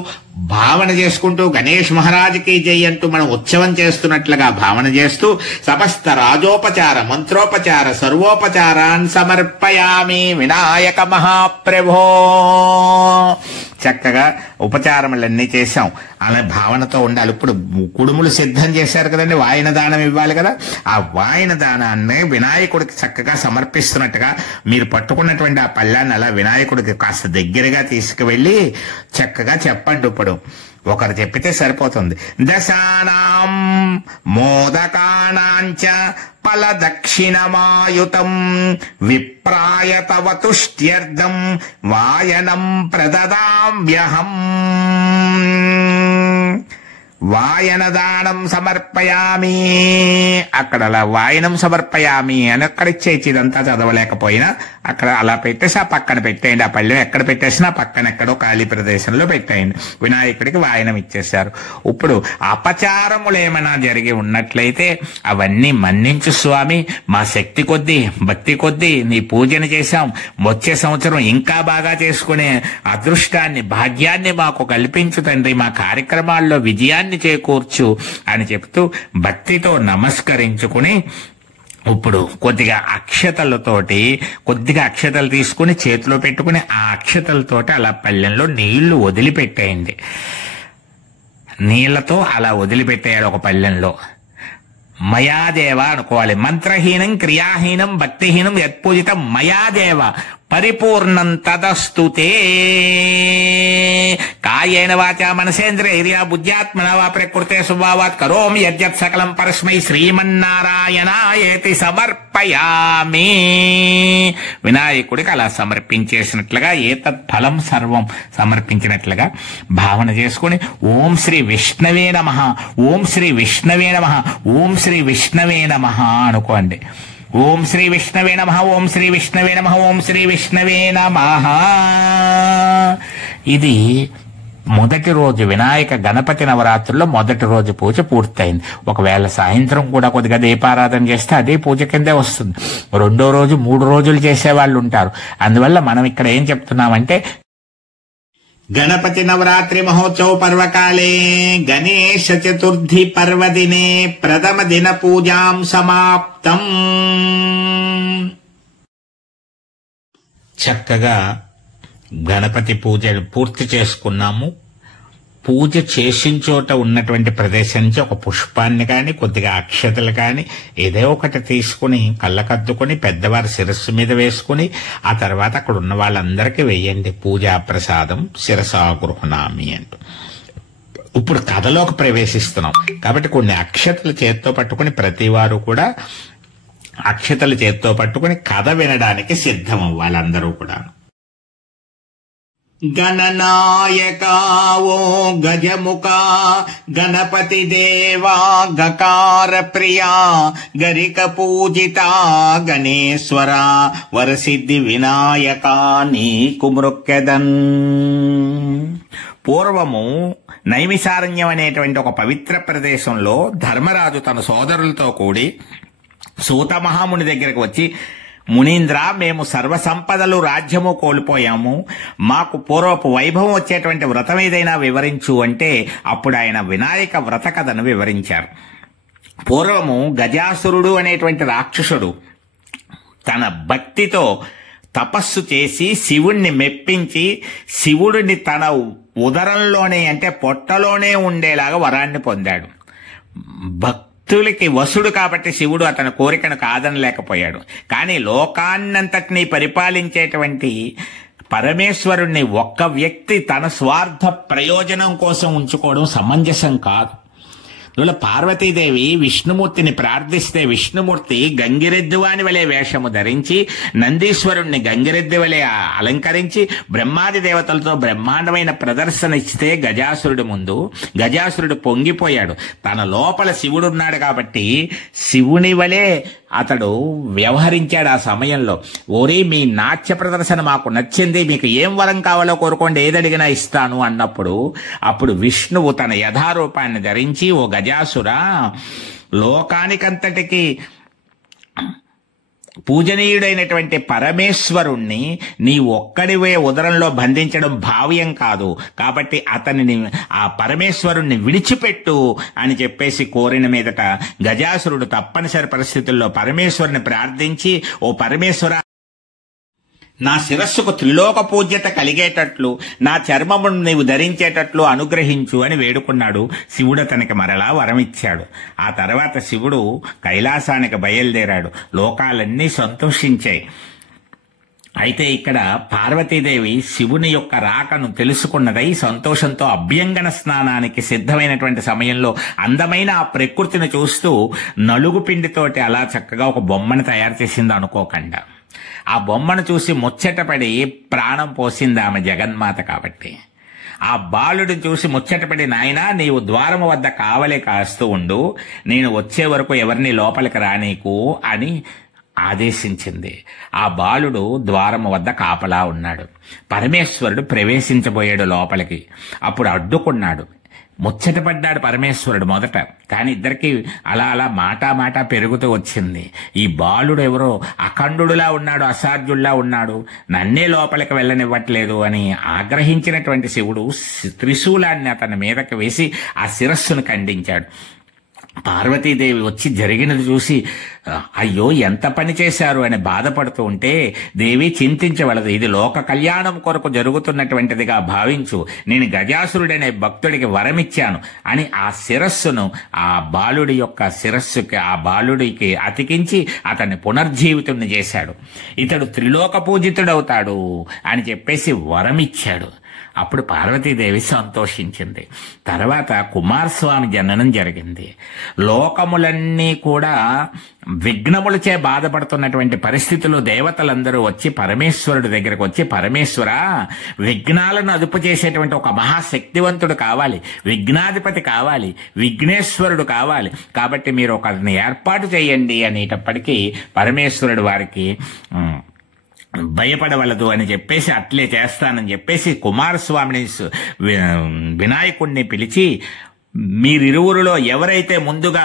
భావన చేసుకుంటూ గణేష్ మహారాజుకి జై అంటూ మనం ఉత్సవం చేస్తున్నట్లుగా భావన చేస్తూ సమస్త రాజోపచార మంత్రోపచార సర్వోపచారాన్ సమర్పయామి వినాయక మహాప్రభో. చక్కగా ఉపచారములన్నీ చేశాం. అలా భావనతో ఉండాలి. ఇప్పుడు కుడుములు సిద్ధం చేశారు కదండి, వాయన దానం ఇవ్వాలి కదా. ఆ వాయన దానాన్ని వినాయకుడికి చక్కగా సమర్పిస్తున్నట్టుగా మీరు పట్టుకున్నటువంటి ఆ పళ్ళాన్ని అలా వినాయకుడికి కాస్త దగ్గరగా తీసుకువెళ్ళి చక్కగా చెప్పండి. ఇప్పుడు ఒకరు చెప్పితే సరిపోతుంది. దశానాం మోదకానాంచ ఫలదక్షిణమాయుతం విప్రాయ తవ తుష్ట్యర్థం వాయనం ప్రదదామ్యహం. వాయనదానం సమర్పయామి. అక్కడ అలా వాయనం సమర్పయామి అని అక్కడ ఇచ్చేసి ఇదంతా చదవలేకపోయినా అక్కడ అలా పెట్టేసి ఆ పక్కన పెట్టేయండి. ఆ పళ్ళెం ఎక్కడ పెట్టేసినా పక్కన ఎక్కడో ఖాళీ ప్రదేశంలో పెట్టేయండి. వినాయకుడికి వాయనం ఇచ్చేశారు. ఇప్పుడు అపచారములు ఏమైనా జరిగి ఉన్నట్లయితే అవన్నీ మన్నించు స్వామి, మా శక్తి కొద్దీ భక్తి కొద్దీ నీ పూజను చేశాం, వచ్చే సంవత్సరం ఇంకా బాగా చేసుకునే అదృష్టాన్ని భాగ్యాన్ని మాకు కల్పించు తండ్రి, మా కార్యక్రమాల్లో విజయాన్ని చేకూర్చు అని చెప్తూ భక్తితో నమస్కరించుకుని ఇప్పుడు కొద్దిగా అక్షతలు తీసుకుని చేతిలో పెట్టుకుని ఆ అక్షతలతోటి అలా పళ్ళెంలో నీళ్లు వదిలిపెట్టేయండి. నీళ్లతో అలా వదిలిపెట్టేయాలి ఒక పళ్ళెంలో. మయాదేవ అనుకోవాలి. మంత్రహీనం క్రియాహీనం భక్తిహీనం యత్పూజితం మయాదేవ పరిపూర్ణం తదస్తుతే. కాయేన వాచా మనసేంద్రియైర్యా బుద్ధ్యాత్మనా వా ప్రకృతే స్వభావాత్ కరోమి యద్యత్ సకలం పరస్మై శ్రీమన్నారాయణాయేతి సమర్పయామి. వినాయకుడికి అలా సమర్పించేసినట్లుగా ఏతత్ ఫలం సర్వం సమర్పించినట్లుగా భావన చేసుకుని ఓం శ్రీ విష్ణవే నమః, ఓం శ్రీ విష్ణవే నమః, ఓం శ్రీ విష్ణవే నమః అనుకోండి. ఓం శ్రీ విష్ణవే నమః, ఓం శ్రీ విష్ణవే నమః, ఓం శ్రీ విష్ణవే నమః. ఇది మొదటి రోజు వినాయక గణపతి నవరాత్రుల్లో మొదటి రోజు పూజ పూర్తయింది. ఒకవేళ సాయంత్రం కూడా కొద్దిగా దీపారాధన చేస్తే అదే పూజ కిందే వస్తుంది. రెండో రోజు 3 రోజులు చేసేవాళ్ళు ఉంటారు. అందువల్ల మనం ఇక్కడ ఏం చెప్తున్నామంటే గణపతి నవరాత్రి మహోత్సవ పర్వకాలే గణేశ చతుర్థి పర్వదినే ప్రథమ దిన పూజాం సమాప్తం. చక్కగా గణపతి పూజ పూర్తి చేసుకున్నాము. పూజ చేసిన చోట ఉన్నటువంటి ప్రదేశం నుంచి ఒక పుష్పాన్ని కానీ కొద్దిగా అక్షతలు కానీ ఏదో ఒకటి తీసుకుని కళ్ళకద్దుకొని పెద్దవారి శిరస్సు మీద వేసుకుని ఆ తర్వాత అక్కడ ఉన్న వాళ్ళందరికీ వెయ్యండి. పూజా ప్రసాదం శిరసా గృహణామి అంటూ. ఇప్పుడు కథలోకి ప్రవేశిస్తున్నాం కాబట్టి కొన్ని అక్షతలు చేత్తో పట్టుకుని ప్రతి వారు కూడా అక్షతలు చేత్తో పట్టుకుని కథ వినడానికి సిద్ధం అవ్వాలి అందరూ కూడా. గణనాయకా ఓ గజముఖ గణపతి దేవా గకార ప్రియా గరిక పూజిత గణేశ్వర వరసిద్ధి వినాయక నీకు మృక్కెదన్. పూర్వము నైమిషారణ్యం అనేటువంటి ఒక పవిత్ర ప్రదేశంలో ధర్మరాజు తన సోదరులతో కూడి సూత మహాముని దగ్గరకు వచ్చి, మునీంద్ర, మేము సర్వసంపదలు రాజ్యము కోల్పోయాము, మాకు పూర్వపు వైభవం వచ్చేటువంటి వ్రతం ఏదైనా వివరించు అంటే అప్పుడు ఆయన వినాయక వ్రత కథను వివరించారు. పూర్వము గజాసురుడు అనేటువంటి రాక్షసుడు తన భక్తితో తపస్సు చేసి శివుణ్ణి మెప్పించి శివుడిని తన ఉదరంలోనే అంటే పొట్టలోనే ఉండేలాగా వరాన్ని పొందాడు. భక్తులకి వసుడు కాబట్టి శివుడు అతని కోరికను కాదనలేకపోయాడు. కానీ లోకాన్నంతటినీ పరిపాలించేటువంటి పరమేశ్వరుణ్ణి ఒక్క వ్యక్తి తన స్వార్థ ప్రయోజనం కోసం ఉంచుకోవడం సమంజసం కాదు. అందువల్ల పార్వతీదేవి విష్ణుమూర్తిని ప్రార్థిస్తే విష్ణుమూర్తి గంగిరెద్దువాని వలె వేషము ధరించి నందీశ్వరుణ్ణి గంగిరెద్దు వలె అలంకరించి బ్రహ్మాది దేవతలతో బ్రహ్మాండమైన ప్రదర్శన ఇస్తే గజాసురుడు ముందు గజాసురుడు పొంగిపోయాడు. తన లోపల శివుడున్నాడు కాబట్టి శివుని వలె అతడు వ్యవహరించాడు. ఆ సమయంలో ఓరి మీ నాట్య ప్రదర్శన మాకు నచ్చింది, మీకు ఏం వరం కావాలో కోరుకోండి, ఏదడిగినా ఇస్తాను అన్నప్పుడు అప్పుడు విష్ణువు తన యథారూపాన్ని ధరించి, ఓ గజాసురా, లోకానికంతటికి పూజనీయుడైనటువంటి పరమేశ్వరుణ్ణి నీ ఒక్కడివే ఉదరంలో బంధించడం భావ్యం కాదు, కాబట్టి అతనిని, ఆ పరమేశ్వరుణ్ణి విడిచిపెట్టు అని చెప్పేసి కోరిన మీదట గజాసురుడు తప్పనిసరి పరిస్థితుల్లో పరమేశ్వరుని ప్రార్థించి, ఓ పరమేశ్వర, నా శిరస్సుకు త్రిలోక పూజ్యత కలిగేటట్లు, నా చర్మమును నీవు ధరించేటట్లు అనుగ్రహించు అని వేడుకున్నాడు. శివుడు అతనికి మరలా వరమిచ్చాడు. ఆ తర్వాత శివుడు కైలాసానికి బయలుదేరాడు. లోకాలన్నీ సంతోషించాయి. అయితే ఇక్కడ పార్వతీదేవి శివుని యొక్క రాకను తెలుసుకున్నదై సంతోషంతో అభ్యంగన స్నానానికి సిద్ధమైనటువంటి సమయంలో అందమైన ఆ ప్రకృతిని చూస్తూ నలుగు పిండితోటి అలా చక్కగా ఒక బొమ్మను తయారు చేసింది అనుకోకుండా. ఆ బొమ్మను చూసి ముచ్చటపడి ప్రాణం పోసింది ఆమె జగన్మాత కాబట్టి. ఆ బాలుడిని చూసి ముచ్చటపడి, నాయనా నీవు ద్వారము వద్ద కావలే కాస్తూ ఉండు, నేను వచ్చే వరకు ఎవరిని లోపలికి రానీకు అని ఆదేశించింది. ఆ బాలుడు ద్వారము వద్ద కాపలా ఉన్నాడు. పరమేశ్వరుడు ప్రవేశించబోయాడు లోపలికి. అప్పుడు అడ్డుకున్నాడు. ముచ్చటపడ్డాడు పరమేశ్వరుడు మొదట, కానీ ఇద్దరికి అలా అలా మాటా పెరుగుతూ వచ్చింది. ఈ బాలుడు ఎవరో అఖండుడులా ఉన్నాడు, అసాధ్యుల్లా ఉన్నాడు, నన్నే లోపలికి వెళ్ళనివ్వట్లేదు అని ఆగ్రహించినటువంటి శివుడు త్రిశూలాన్ని అతని మీదకి వేసి ఆ శిరస్సును ఖండించాడు. పార్వతీదేవి వచ్చి జరిగినది చూసి, అయ్యో ఎంత పని చేశారు అని బాధపడుతూ ఉంటే, దేవి చింతించవలదు, ఇది లోక కళ్యాణం కొరకు జరుగుతున్నటువంటిదిగా భావించు, నేను గజాసురుడనే భక్తుడికి వరమిచ్చాను అని ఆ శిరస్సును ఆ బాలుడి యొక్క శిరస్సుకి, ఆ బాలుడికి అతికించి అతన్ని పునర్జీవితుడిని చేశాడు. ఇతడు త్రిలోక పూజితుడవుతాడు అని చెప్పేసి వరమిచ్చాడు. అప్పుడు పార్వతీదేవి సంతోషించింది. తర్వాత కుమారస్వామి జననం జరిగింది. లోకములన్నీ కూడా విఘ్నములచే బాధపడుతున్నటువంటి పరిస్థితుల్లో దేవతలందరూ వచ్చి పరమేశ్వరుడి దగ్గరకు వచ్చి, పరమేశ్వర, విఘ్నాలను అదుపు చేసేటువంటి ఒక మహాశక్తివంతుడు కావాలి, విఘ్నాధిపతి కావాలి, విఘ్నేశ్వరుడు కావాలి, కాబట్టి మీరు ఒకరిని ఏర్పాటు చేయండి అనేటప్పటికీ పరమేశ్వరుడు వారికి భయపడవలదు అని చెప్పేసి, అట్లే చేస్తానని చెప్పేసి కుమారస్వామిని, వినాయకుడిని పిలిచి, మీరిరువురులో ఎవరైతే ముందుగా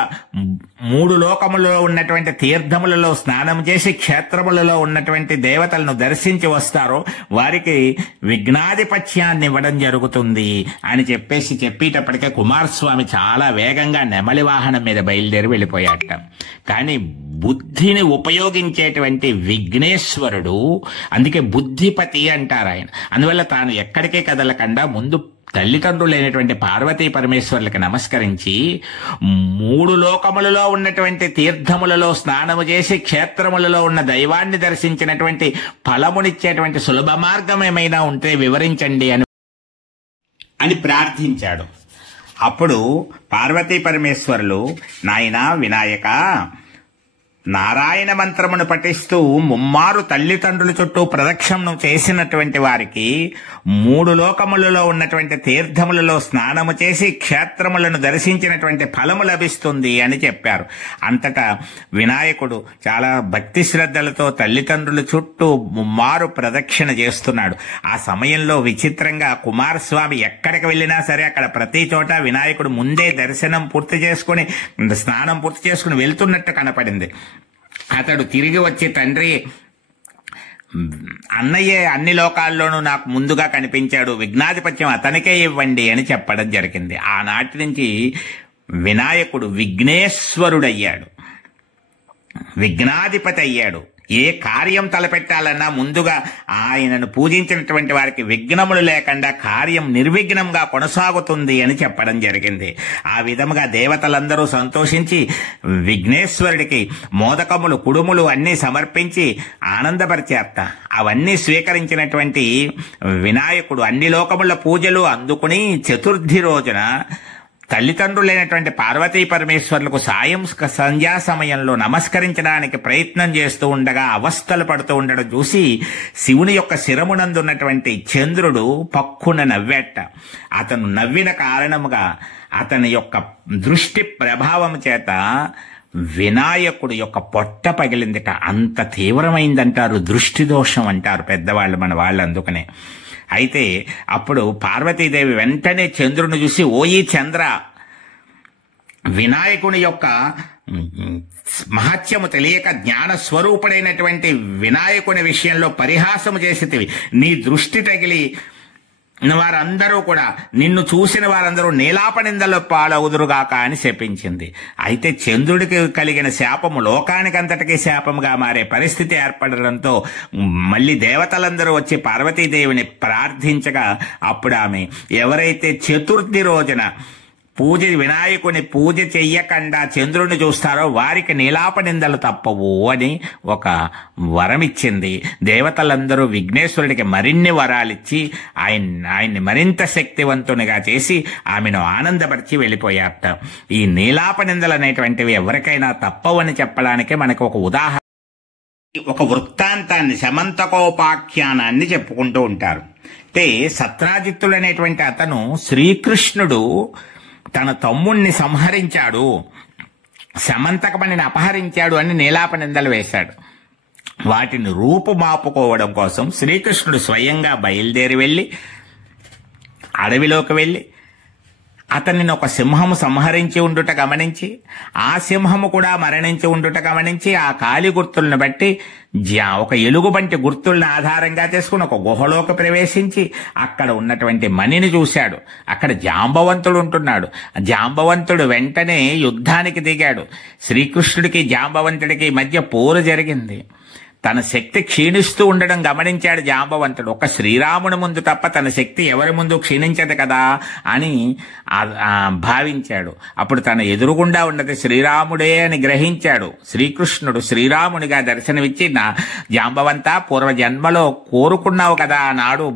3 లోకములలో ఉన్నటువంటి తీర్థములలో స్నానం చేసి క్షేత్రములలో ఉన్నటువంటి దేవతలను దర్శించి వస్తారో వారికి విఘ్నాధిపత్యాన్ని ఇవ్వడం జరుగుతుంది అని చెప్పేసి చెప్పేటప్పటికే కుమారస్వామి చాలా వేగంగా నెమలి వాహనం మీద బయలుదేరి వెళ్ళిపోయాట. కానీ బుద్ధిని ఉపయోగించేటువంటి విఘ్నేశ్వరుడు, అందుకే బుద్ధిపతి అంటారు ఆయన. అందువల్ల తాను ఎక్కడికే కదలకుండా ముందు తల్లిదండ్రులైనటువంటి పార్వతీ పరమేశ్వరులకు నమస్కరించి 3 లోకములలో ఉన్నటువంటి తీర్థములలో స్నానము చేసి క్షేత్రములలో ఉన్న దైవాన్ని దర్శించినటువంటి ఫలమునిచ్చేటువంటి సులభ మార్గం ఏమైనా ఉంటే వివరించండి అని ప్రార్థించాడు. అప్పుడు పార్వతీ పరమేశ్వరులు, నాయనా వినాయక, నారాయణ మంత్రమును పఠిస్తూ 3 తల్లిదండ్రుల చుట్టూ ప్రదక్షిణం చేసినటువంటి వారికి 3 లోకములలో ఉన్నటువంటి తీర్థములలో స్నానము చేసి క్షేత్రములను దర్శించినటువంటి ఫలము లభిస్తుంది అని చెప్పారు. అంతటా వినాయకుడు చాలా భక్తి శ్రద్ధలతో తల్లిదండ్రుల చుట్టూ 3 ప్రదక్షిణ చేస్తున్నాడు. ఆ సమయంలో విచిత్రంగా కుమారస్వామి ఎక్కడికి వెళ్ళినా సరే అక్కడ ప్రతి చోట వినాయకుడు ముందే దర్శనం పూర్తి చేసుకుని, స్నానం పూర్తి చేసుకుని వెళ్తున్నట్టు కనపడింది. అతడు తిరిగి వచ్చి, తండ్రి, అన్నయ్యే అన్ని లోకాల్లోనూ నాకు ముందుగా కనిపించాడు, విఘ్నాధిపత్యం అతనికే ఇవ్వండి అని చెప్పడం జరిగింది. ఆనాటి నుంచి వినాయకుడు విఘ్నేశ్వరుడయ్యాడు, విఘ్నాధిపతి అయ్యాడు. ఏ కార్యం తలపెట్టాలన్నా ముందుగా ఆయనను పూజించినటువంటి వారికి విఘ్నములు లేకుండా కార్యం నిర్విఘ్నంగా కొనసాగుతుంది అని చెప్పడం జరిగింది. ఆ విధముగా దేవతలందరూ సంతోషించి విఘ్నేశ్వరుడికి మోదకములు, కుడుములు అన్నీ సమర్పించి ఆనందపరిచేత అవన్నీ స్వీకరించినటువంటి వినాయకుడు అన్ని లోకముల పూజలు అందుకుని చతుర్థి రోజున తల్లిదండ్రులైనటువంటి పార్వతీ పరమేశ్వరులకు సంధ్యా సమయంలో నమస్కరించడానికి ప్రయత్నం చేస్తూ ఉండగా అవస్థలు పడుతూ ఉండడం చూసి శివుని యొక్క శిరమునందున్నటువంటి చంద్రుడు పక్కున నవ్వేట. అతను నవ్విన కారణముగా అతని యొక్క దృష్టి ప్రభావం చేత వినాయకుడు యొక్క పొట్ట పగిలిందిట. అంత తీవ్రమైందంటారు, దృష్టి దోషం అంటారు పెద్దవాళ్ళు, మన వాళ్ళు. అందుకనే అయితే అప్పుడు పార్వతీదేవి వెంటనే చంద్రుని చూసి, ఓయి చంద్ర, వినాయకుని యొక్క మహత్యము తెలియక జ్ఞాన స్వరూపుడైనటువంటి వినాయకుని విషయంలో పరిహాసము చేసేటివి, నీ దృష్టి తగిలి వారందరూ కూడా నిన్ను చూసిన వారందరూ నీలాపనిందలో పాలవుదురుగాక అని శపించింది. అయితే చంద్రుడికి కలిగిన శాపము లోకానికంతటికీ శాపముగా మారే పరిస్థితి ఏర్పడడంతో మళ్ళీ దేవతలందరూ వచ్చి పార్వతీదేవిని ప్రార్థించగా అప్పుడు ఆమె ఎవరైతే చతుర్థి రోజున వినాయకుని పూజ చెయ్యకుండా చంద్రుడిని చూస్తారో వారికి నీలాపనిందలు తప్పవు అని ఒక వరం ఇచ్చింది. దేవతలందరూ విఘ్నేశ్వరుడికి మరిన్ని వరాలిచ్చి ఆయన్ని మరింత శక్తివంతునిగా చేసి ఆమెను ఆనందపరిచి వెళ్ళిపోయారట. ఈ నీలాపనిందలు అనేటువంటివి ఎవరికైనా తప్పవని చెప్పడానికి మనకు ఒక ఉదాహరణ, ఒక వృత్తాంతాన్ని, శమంతకోపాఖ్యానాన్ని చెప్పుకుంటూ ఉంటారు. అంటే సత్రాజిత్తుడు అనేటువంటి అతను శ్రీకృష్ణుడు తన తమ్ముణ్ణి సంహరించాడు, శమంతకమణిని అపహరించాడు అని నీలాపనిందలు వేశాడు. వాటిని రూపుమాపుకోవడం కోసం శ్రీకృష్ణుడు స్వయంగా బయలుదేరి వెళ్ళి అడవిలోకి వెళ్ళి అతనిని ఒక సింహము సంహరించి ఉండుట గమనించి, ఆ సింహము కూడా మరణించి ఉండుట గమనించి, ఆ కాలి గుర్తులను బట్టి ఒక ఎలుగుబంటి గుర్తుల్ని ఆధారంగా చేసుకుని ఒక గుహలోకి ప్రవేశించి అక్కడ ఉన్నటువంటి మణిని చూశాడు. అక్కడ జాంబవంతుడు ఉంటున్నాడు. జాంబవంతుడు వెంటనే యుద్ధానికి దిగాడు. శ్రీకృష్ణుడికి జాంబవంతుడికి మధ్య పోరు జరిగింది. తన శక్తి క్షీణిస్తూ ఉండడం గమనించాడు జాంబవంతుడు. ఒక శ్రీరాముని ముందు తప్ప తన శక్తి ఎవరి ముందు క్షీణించదు కదా అని భావించాడు. అప్పుడు తన ఎదురుగుండా ఉన్నది శ్రీరాముడే అని గ్రహించాడు. శ్రీకృష్ణుడు శ్రీరామునిగా దర్శనమిచ్చి, నా జాంబవంతా పూర్వజన్మలో కోరుకున్నావు కదా ఆనాడు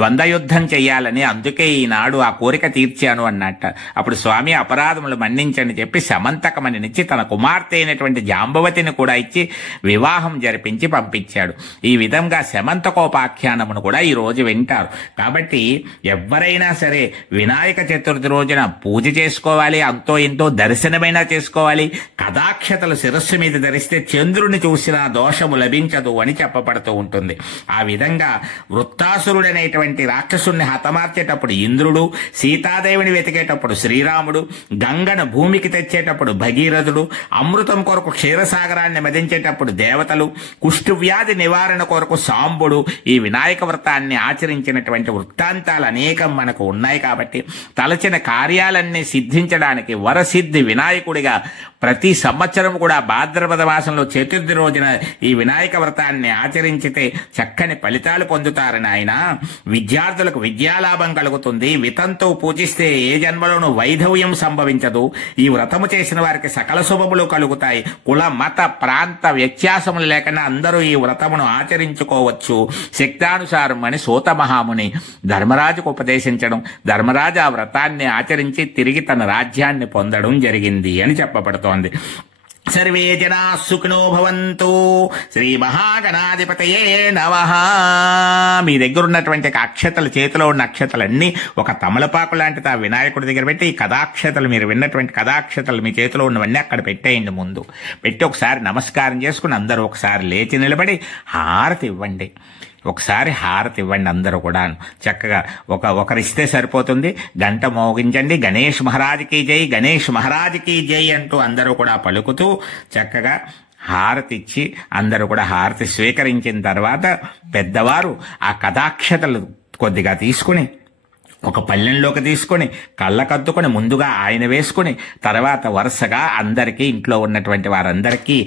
ద్వంద్వయుద్ధం చెయ్యాలని, అందుకే ఈనాడు ఆ కోరిక తీర్చాను అన్నట్ట. అప్పుడు స్వామి అపరాధములు మన్నించని చెప్పి శమంతకమణినిచ్చి తన కుమార్తె అయినటువంటి జాంబవతిని కూడా ఇచ్చి వివాహం జరిపించి పంపించాడు. ఈ విధంగా శమంతకోపాఖ్యానమును కూడా ఈ రోజు వింటారు. కాబట్టి ఎవరైనా సరే వినాయక చతుర్థి రోజున పూజ చేసుకోవాలి, అంతో ఎంతో దర్శనమైనా చేసుకోవాలి. కదాక్షతలు శిరస్సు మీద ధరిస్తే చంద్రుని చూసిన దోషము లభించదు అని చెప్పబడుతూ ఉంటుంది. ఆ విధంగా వృత్తాసురుడనేటువంటి రాక్షసుని హతమార్చేటప్పుడు ఇంద్రుడు, సీతాదేవిని వెతికేటప్పుడు శ్రీరాముడు, గంగను భూమికి తెచ్చేటప్పుడు భగీరథుడు, అమృతం కొరకు క్షీరసాగరాన్ని మదించేటప్పుడు దేవతలు, కుష్ఠవ్యాధి నివారణ కొరకు సాంబుడు ఈ వినాయక వ్రతాన్ని ఆచరించినటువంటి వృత్తాంతాలు అనేకం మనకు ఉన్నాయి. కాబట్టి తలచిన కార్యాలన్నీ సిద్ధించడానికి వరసిద్ధి వినాయకుడిగా ప్రతి సంవత్సరం కూడా భాద్రపద మాసంలో చతుర్థి రోజున ఈ వినాయక వ్రతాన్ని ఆచరించితే చక్కని ఫలితాలు పొందుతారని ఆయన. విద్యార్థులకు విద్యాలాభం కలుగుతుంది. వితంతో పూజిస్తే ఏ జన్మలోనూ వైధవ్యం సంభవించదు. ఈ వ్రతము చేసిన వారికి సకల శుభములు కలుగుతాయి. కుల మత ప్రాంత వ్యత్యాసములు లేకుండా అందరూ ఈ వ్రతమును ఆచరించుకోవచ్చు శక్తానుసారం అని సూత మహాముని ధర్మరాజుకు ఉపదేశించడం, ధర్మరాజు ఆ వ్రతాన్ని ఆచరించి తిరిగి తన రాజ్యాన్ని పొందడం జరిగింది అని చెప్పబడుతోంది. సర్వే జనా సుఖినో భవంతు. శ్రీ మహాగణాధిపతయే నమః. మీ దగ్గర ఉన్నటువంటి అక్షతలు, చేతిలో ఉన్న అక్షతలన్నీ ఒక తమలపాకు లాంటిది ఆ వినాయకుడి దగ్గర పెట్టి ఈ కథాక్షతలు, మీరు విన్నటువంటి కథాక్షతలు మీ చేతిలో ఉన్నవన్నీ అక్కడ పెట్టేయండి. ముందు పెట్టి ఒకసారి నమస్కారం చేసుకుని అందరూ ఒకసారి లేచి నిలబడి హారతి ఇవ్వండి. ఒకసారి హారతి ఇవ్వండి అందరూ కూడా. చక్కగా ఒకరిస్తే సరిపోతుంది. గంట మోగించండి. గణేష్ మహారాజ్కి జై, గణేష్ మహారాజ్కి జై అంటూ అందరూ కూడా పలుకుతూ చక్కగా హారతి ఇచ్చి అందరూ కూడా హారతి స్వీకరించిన తర్వాత పెద్దవారు ఆ కథాక్షతలు కొద్దిగా తీసుకుని ఒక పళ్ళెంలోకి తీసుకొని కళ్ళకద్దుకొని ముందుగా ఆయన వేసుకుని తర్వాత వరుసగా అందరికీ, ఇంట్లో ఉన్నటువంటి వారందరికీ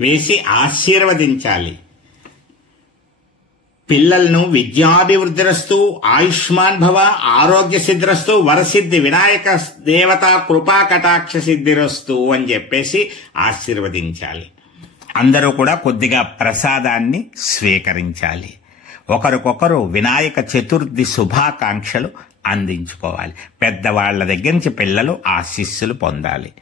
వేసి ఆశీర్వదించాలి. పిల్లలను విద్యాభివృద్ధిరస్తు, ఆయుష్మాన్ భవ, ఆరోగ్య సిద్ధిరస్తు, వరసిద్ధి, వినాయక దేవత కృపా కటాక్ష సిద్ధిరస్తు అని చెప్పేసి ఆశీర్వదించాలి. అందరూ కూడా కొద్దిగా ప్రసాదాన్ని స్వీకరించాలి. ఒకరికొకరు వినాయక చతుర్థి శుభాకాంక్షలు అందించుకోవాలి. పెద్దవాళ్ల దగ్గర నుంచి పిల్లలు ఆశీస్సులు పొందాలి.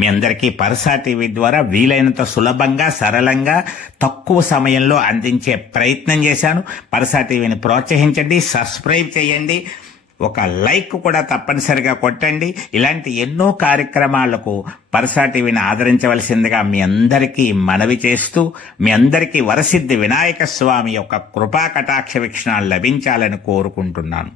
మీ అందరికీ పరసా టీవీ ద్వారా వీలైనంత సులభంగా, సరళంగా, తక్కువ సమయంలో అందించే ప్రయత్నం చేశాను. పరసా టీవీని ప్రోత్సహించండి, సబ్స్క్రైబ్ చేయండి, ఒక లైక్ కూడా తప్పనిసరిగా కొట్టండి. ఇలాంటి ఎన్నో కార్యక్రమాలకు పరసా టీవీని ఆదరించవలసిందిగా మీ అందరికీ మనవి చేస్తూ, మీ అందరికీ వరసిద్ధి వినాయక స్వామి యొక్క కృపా కటాక్ష వీక్షణాలు లభించాలని కోరుకుంటున్నాను.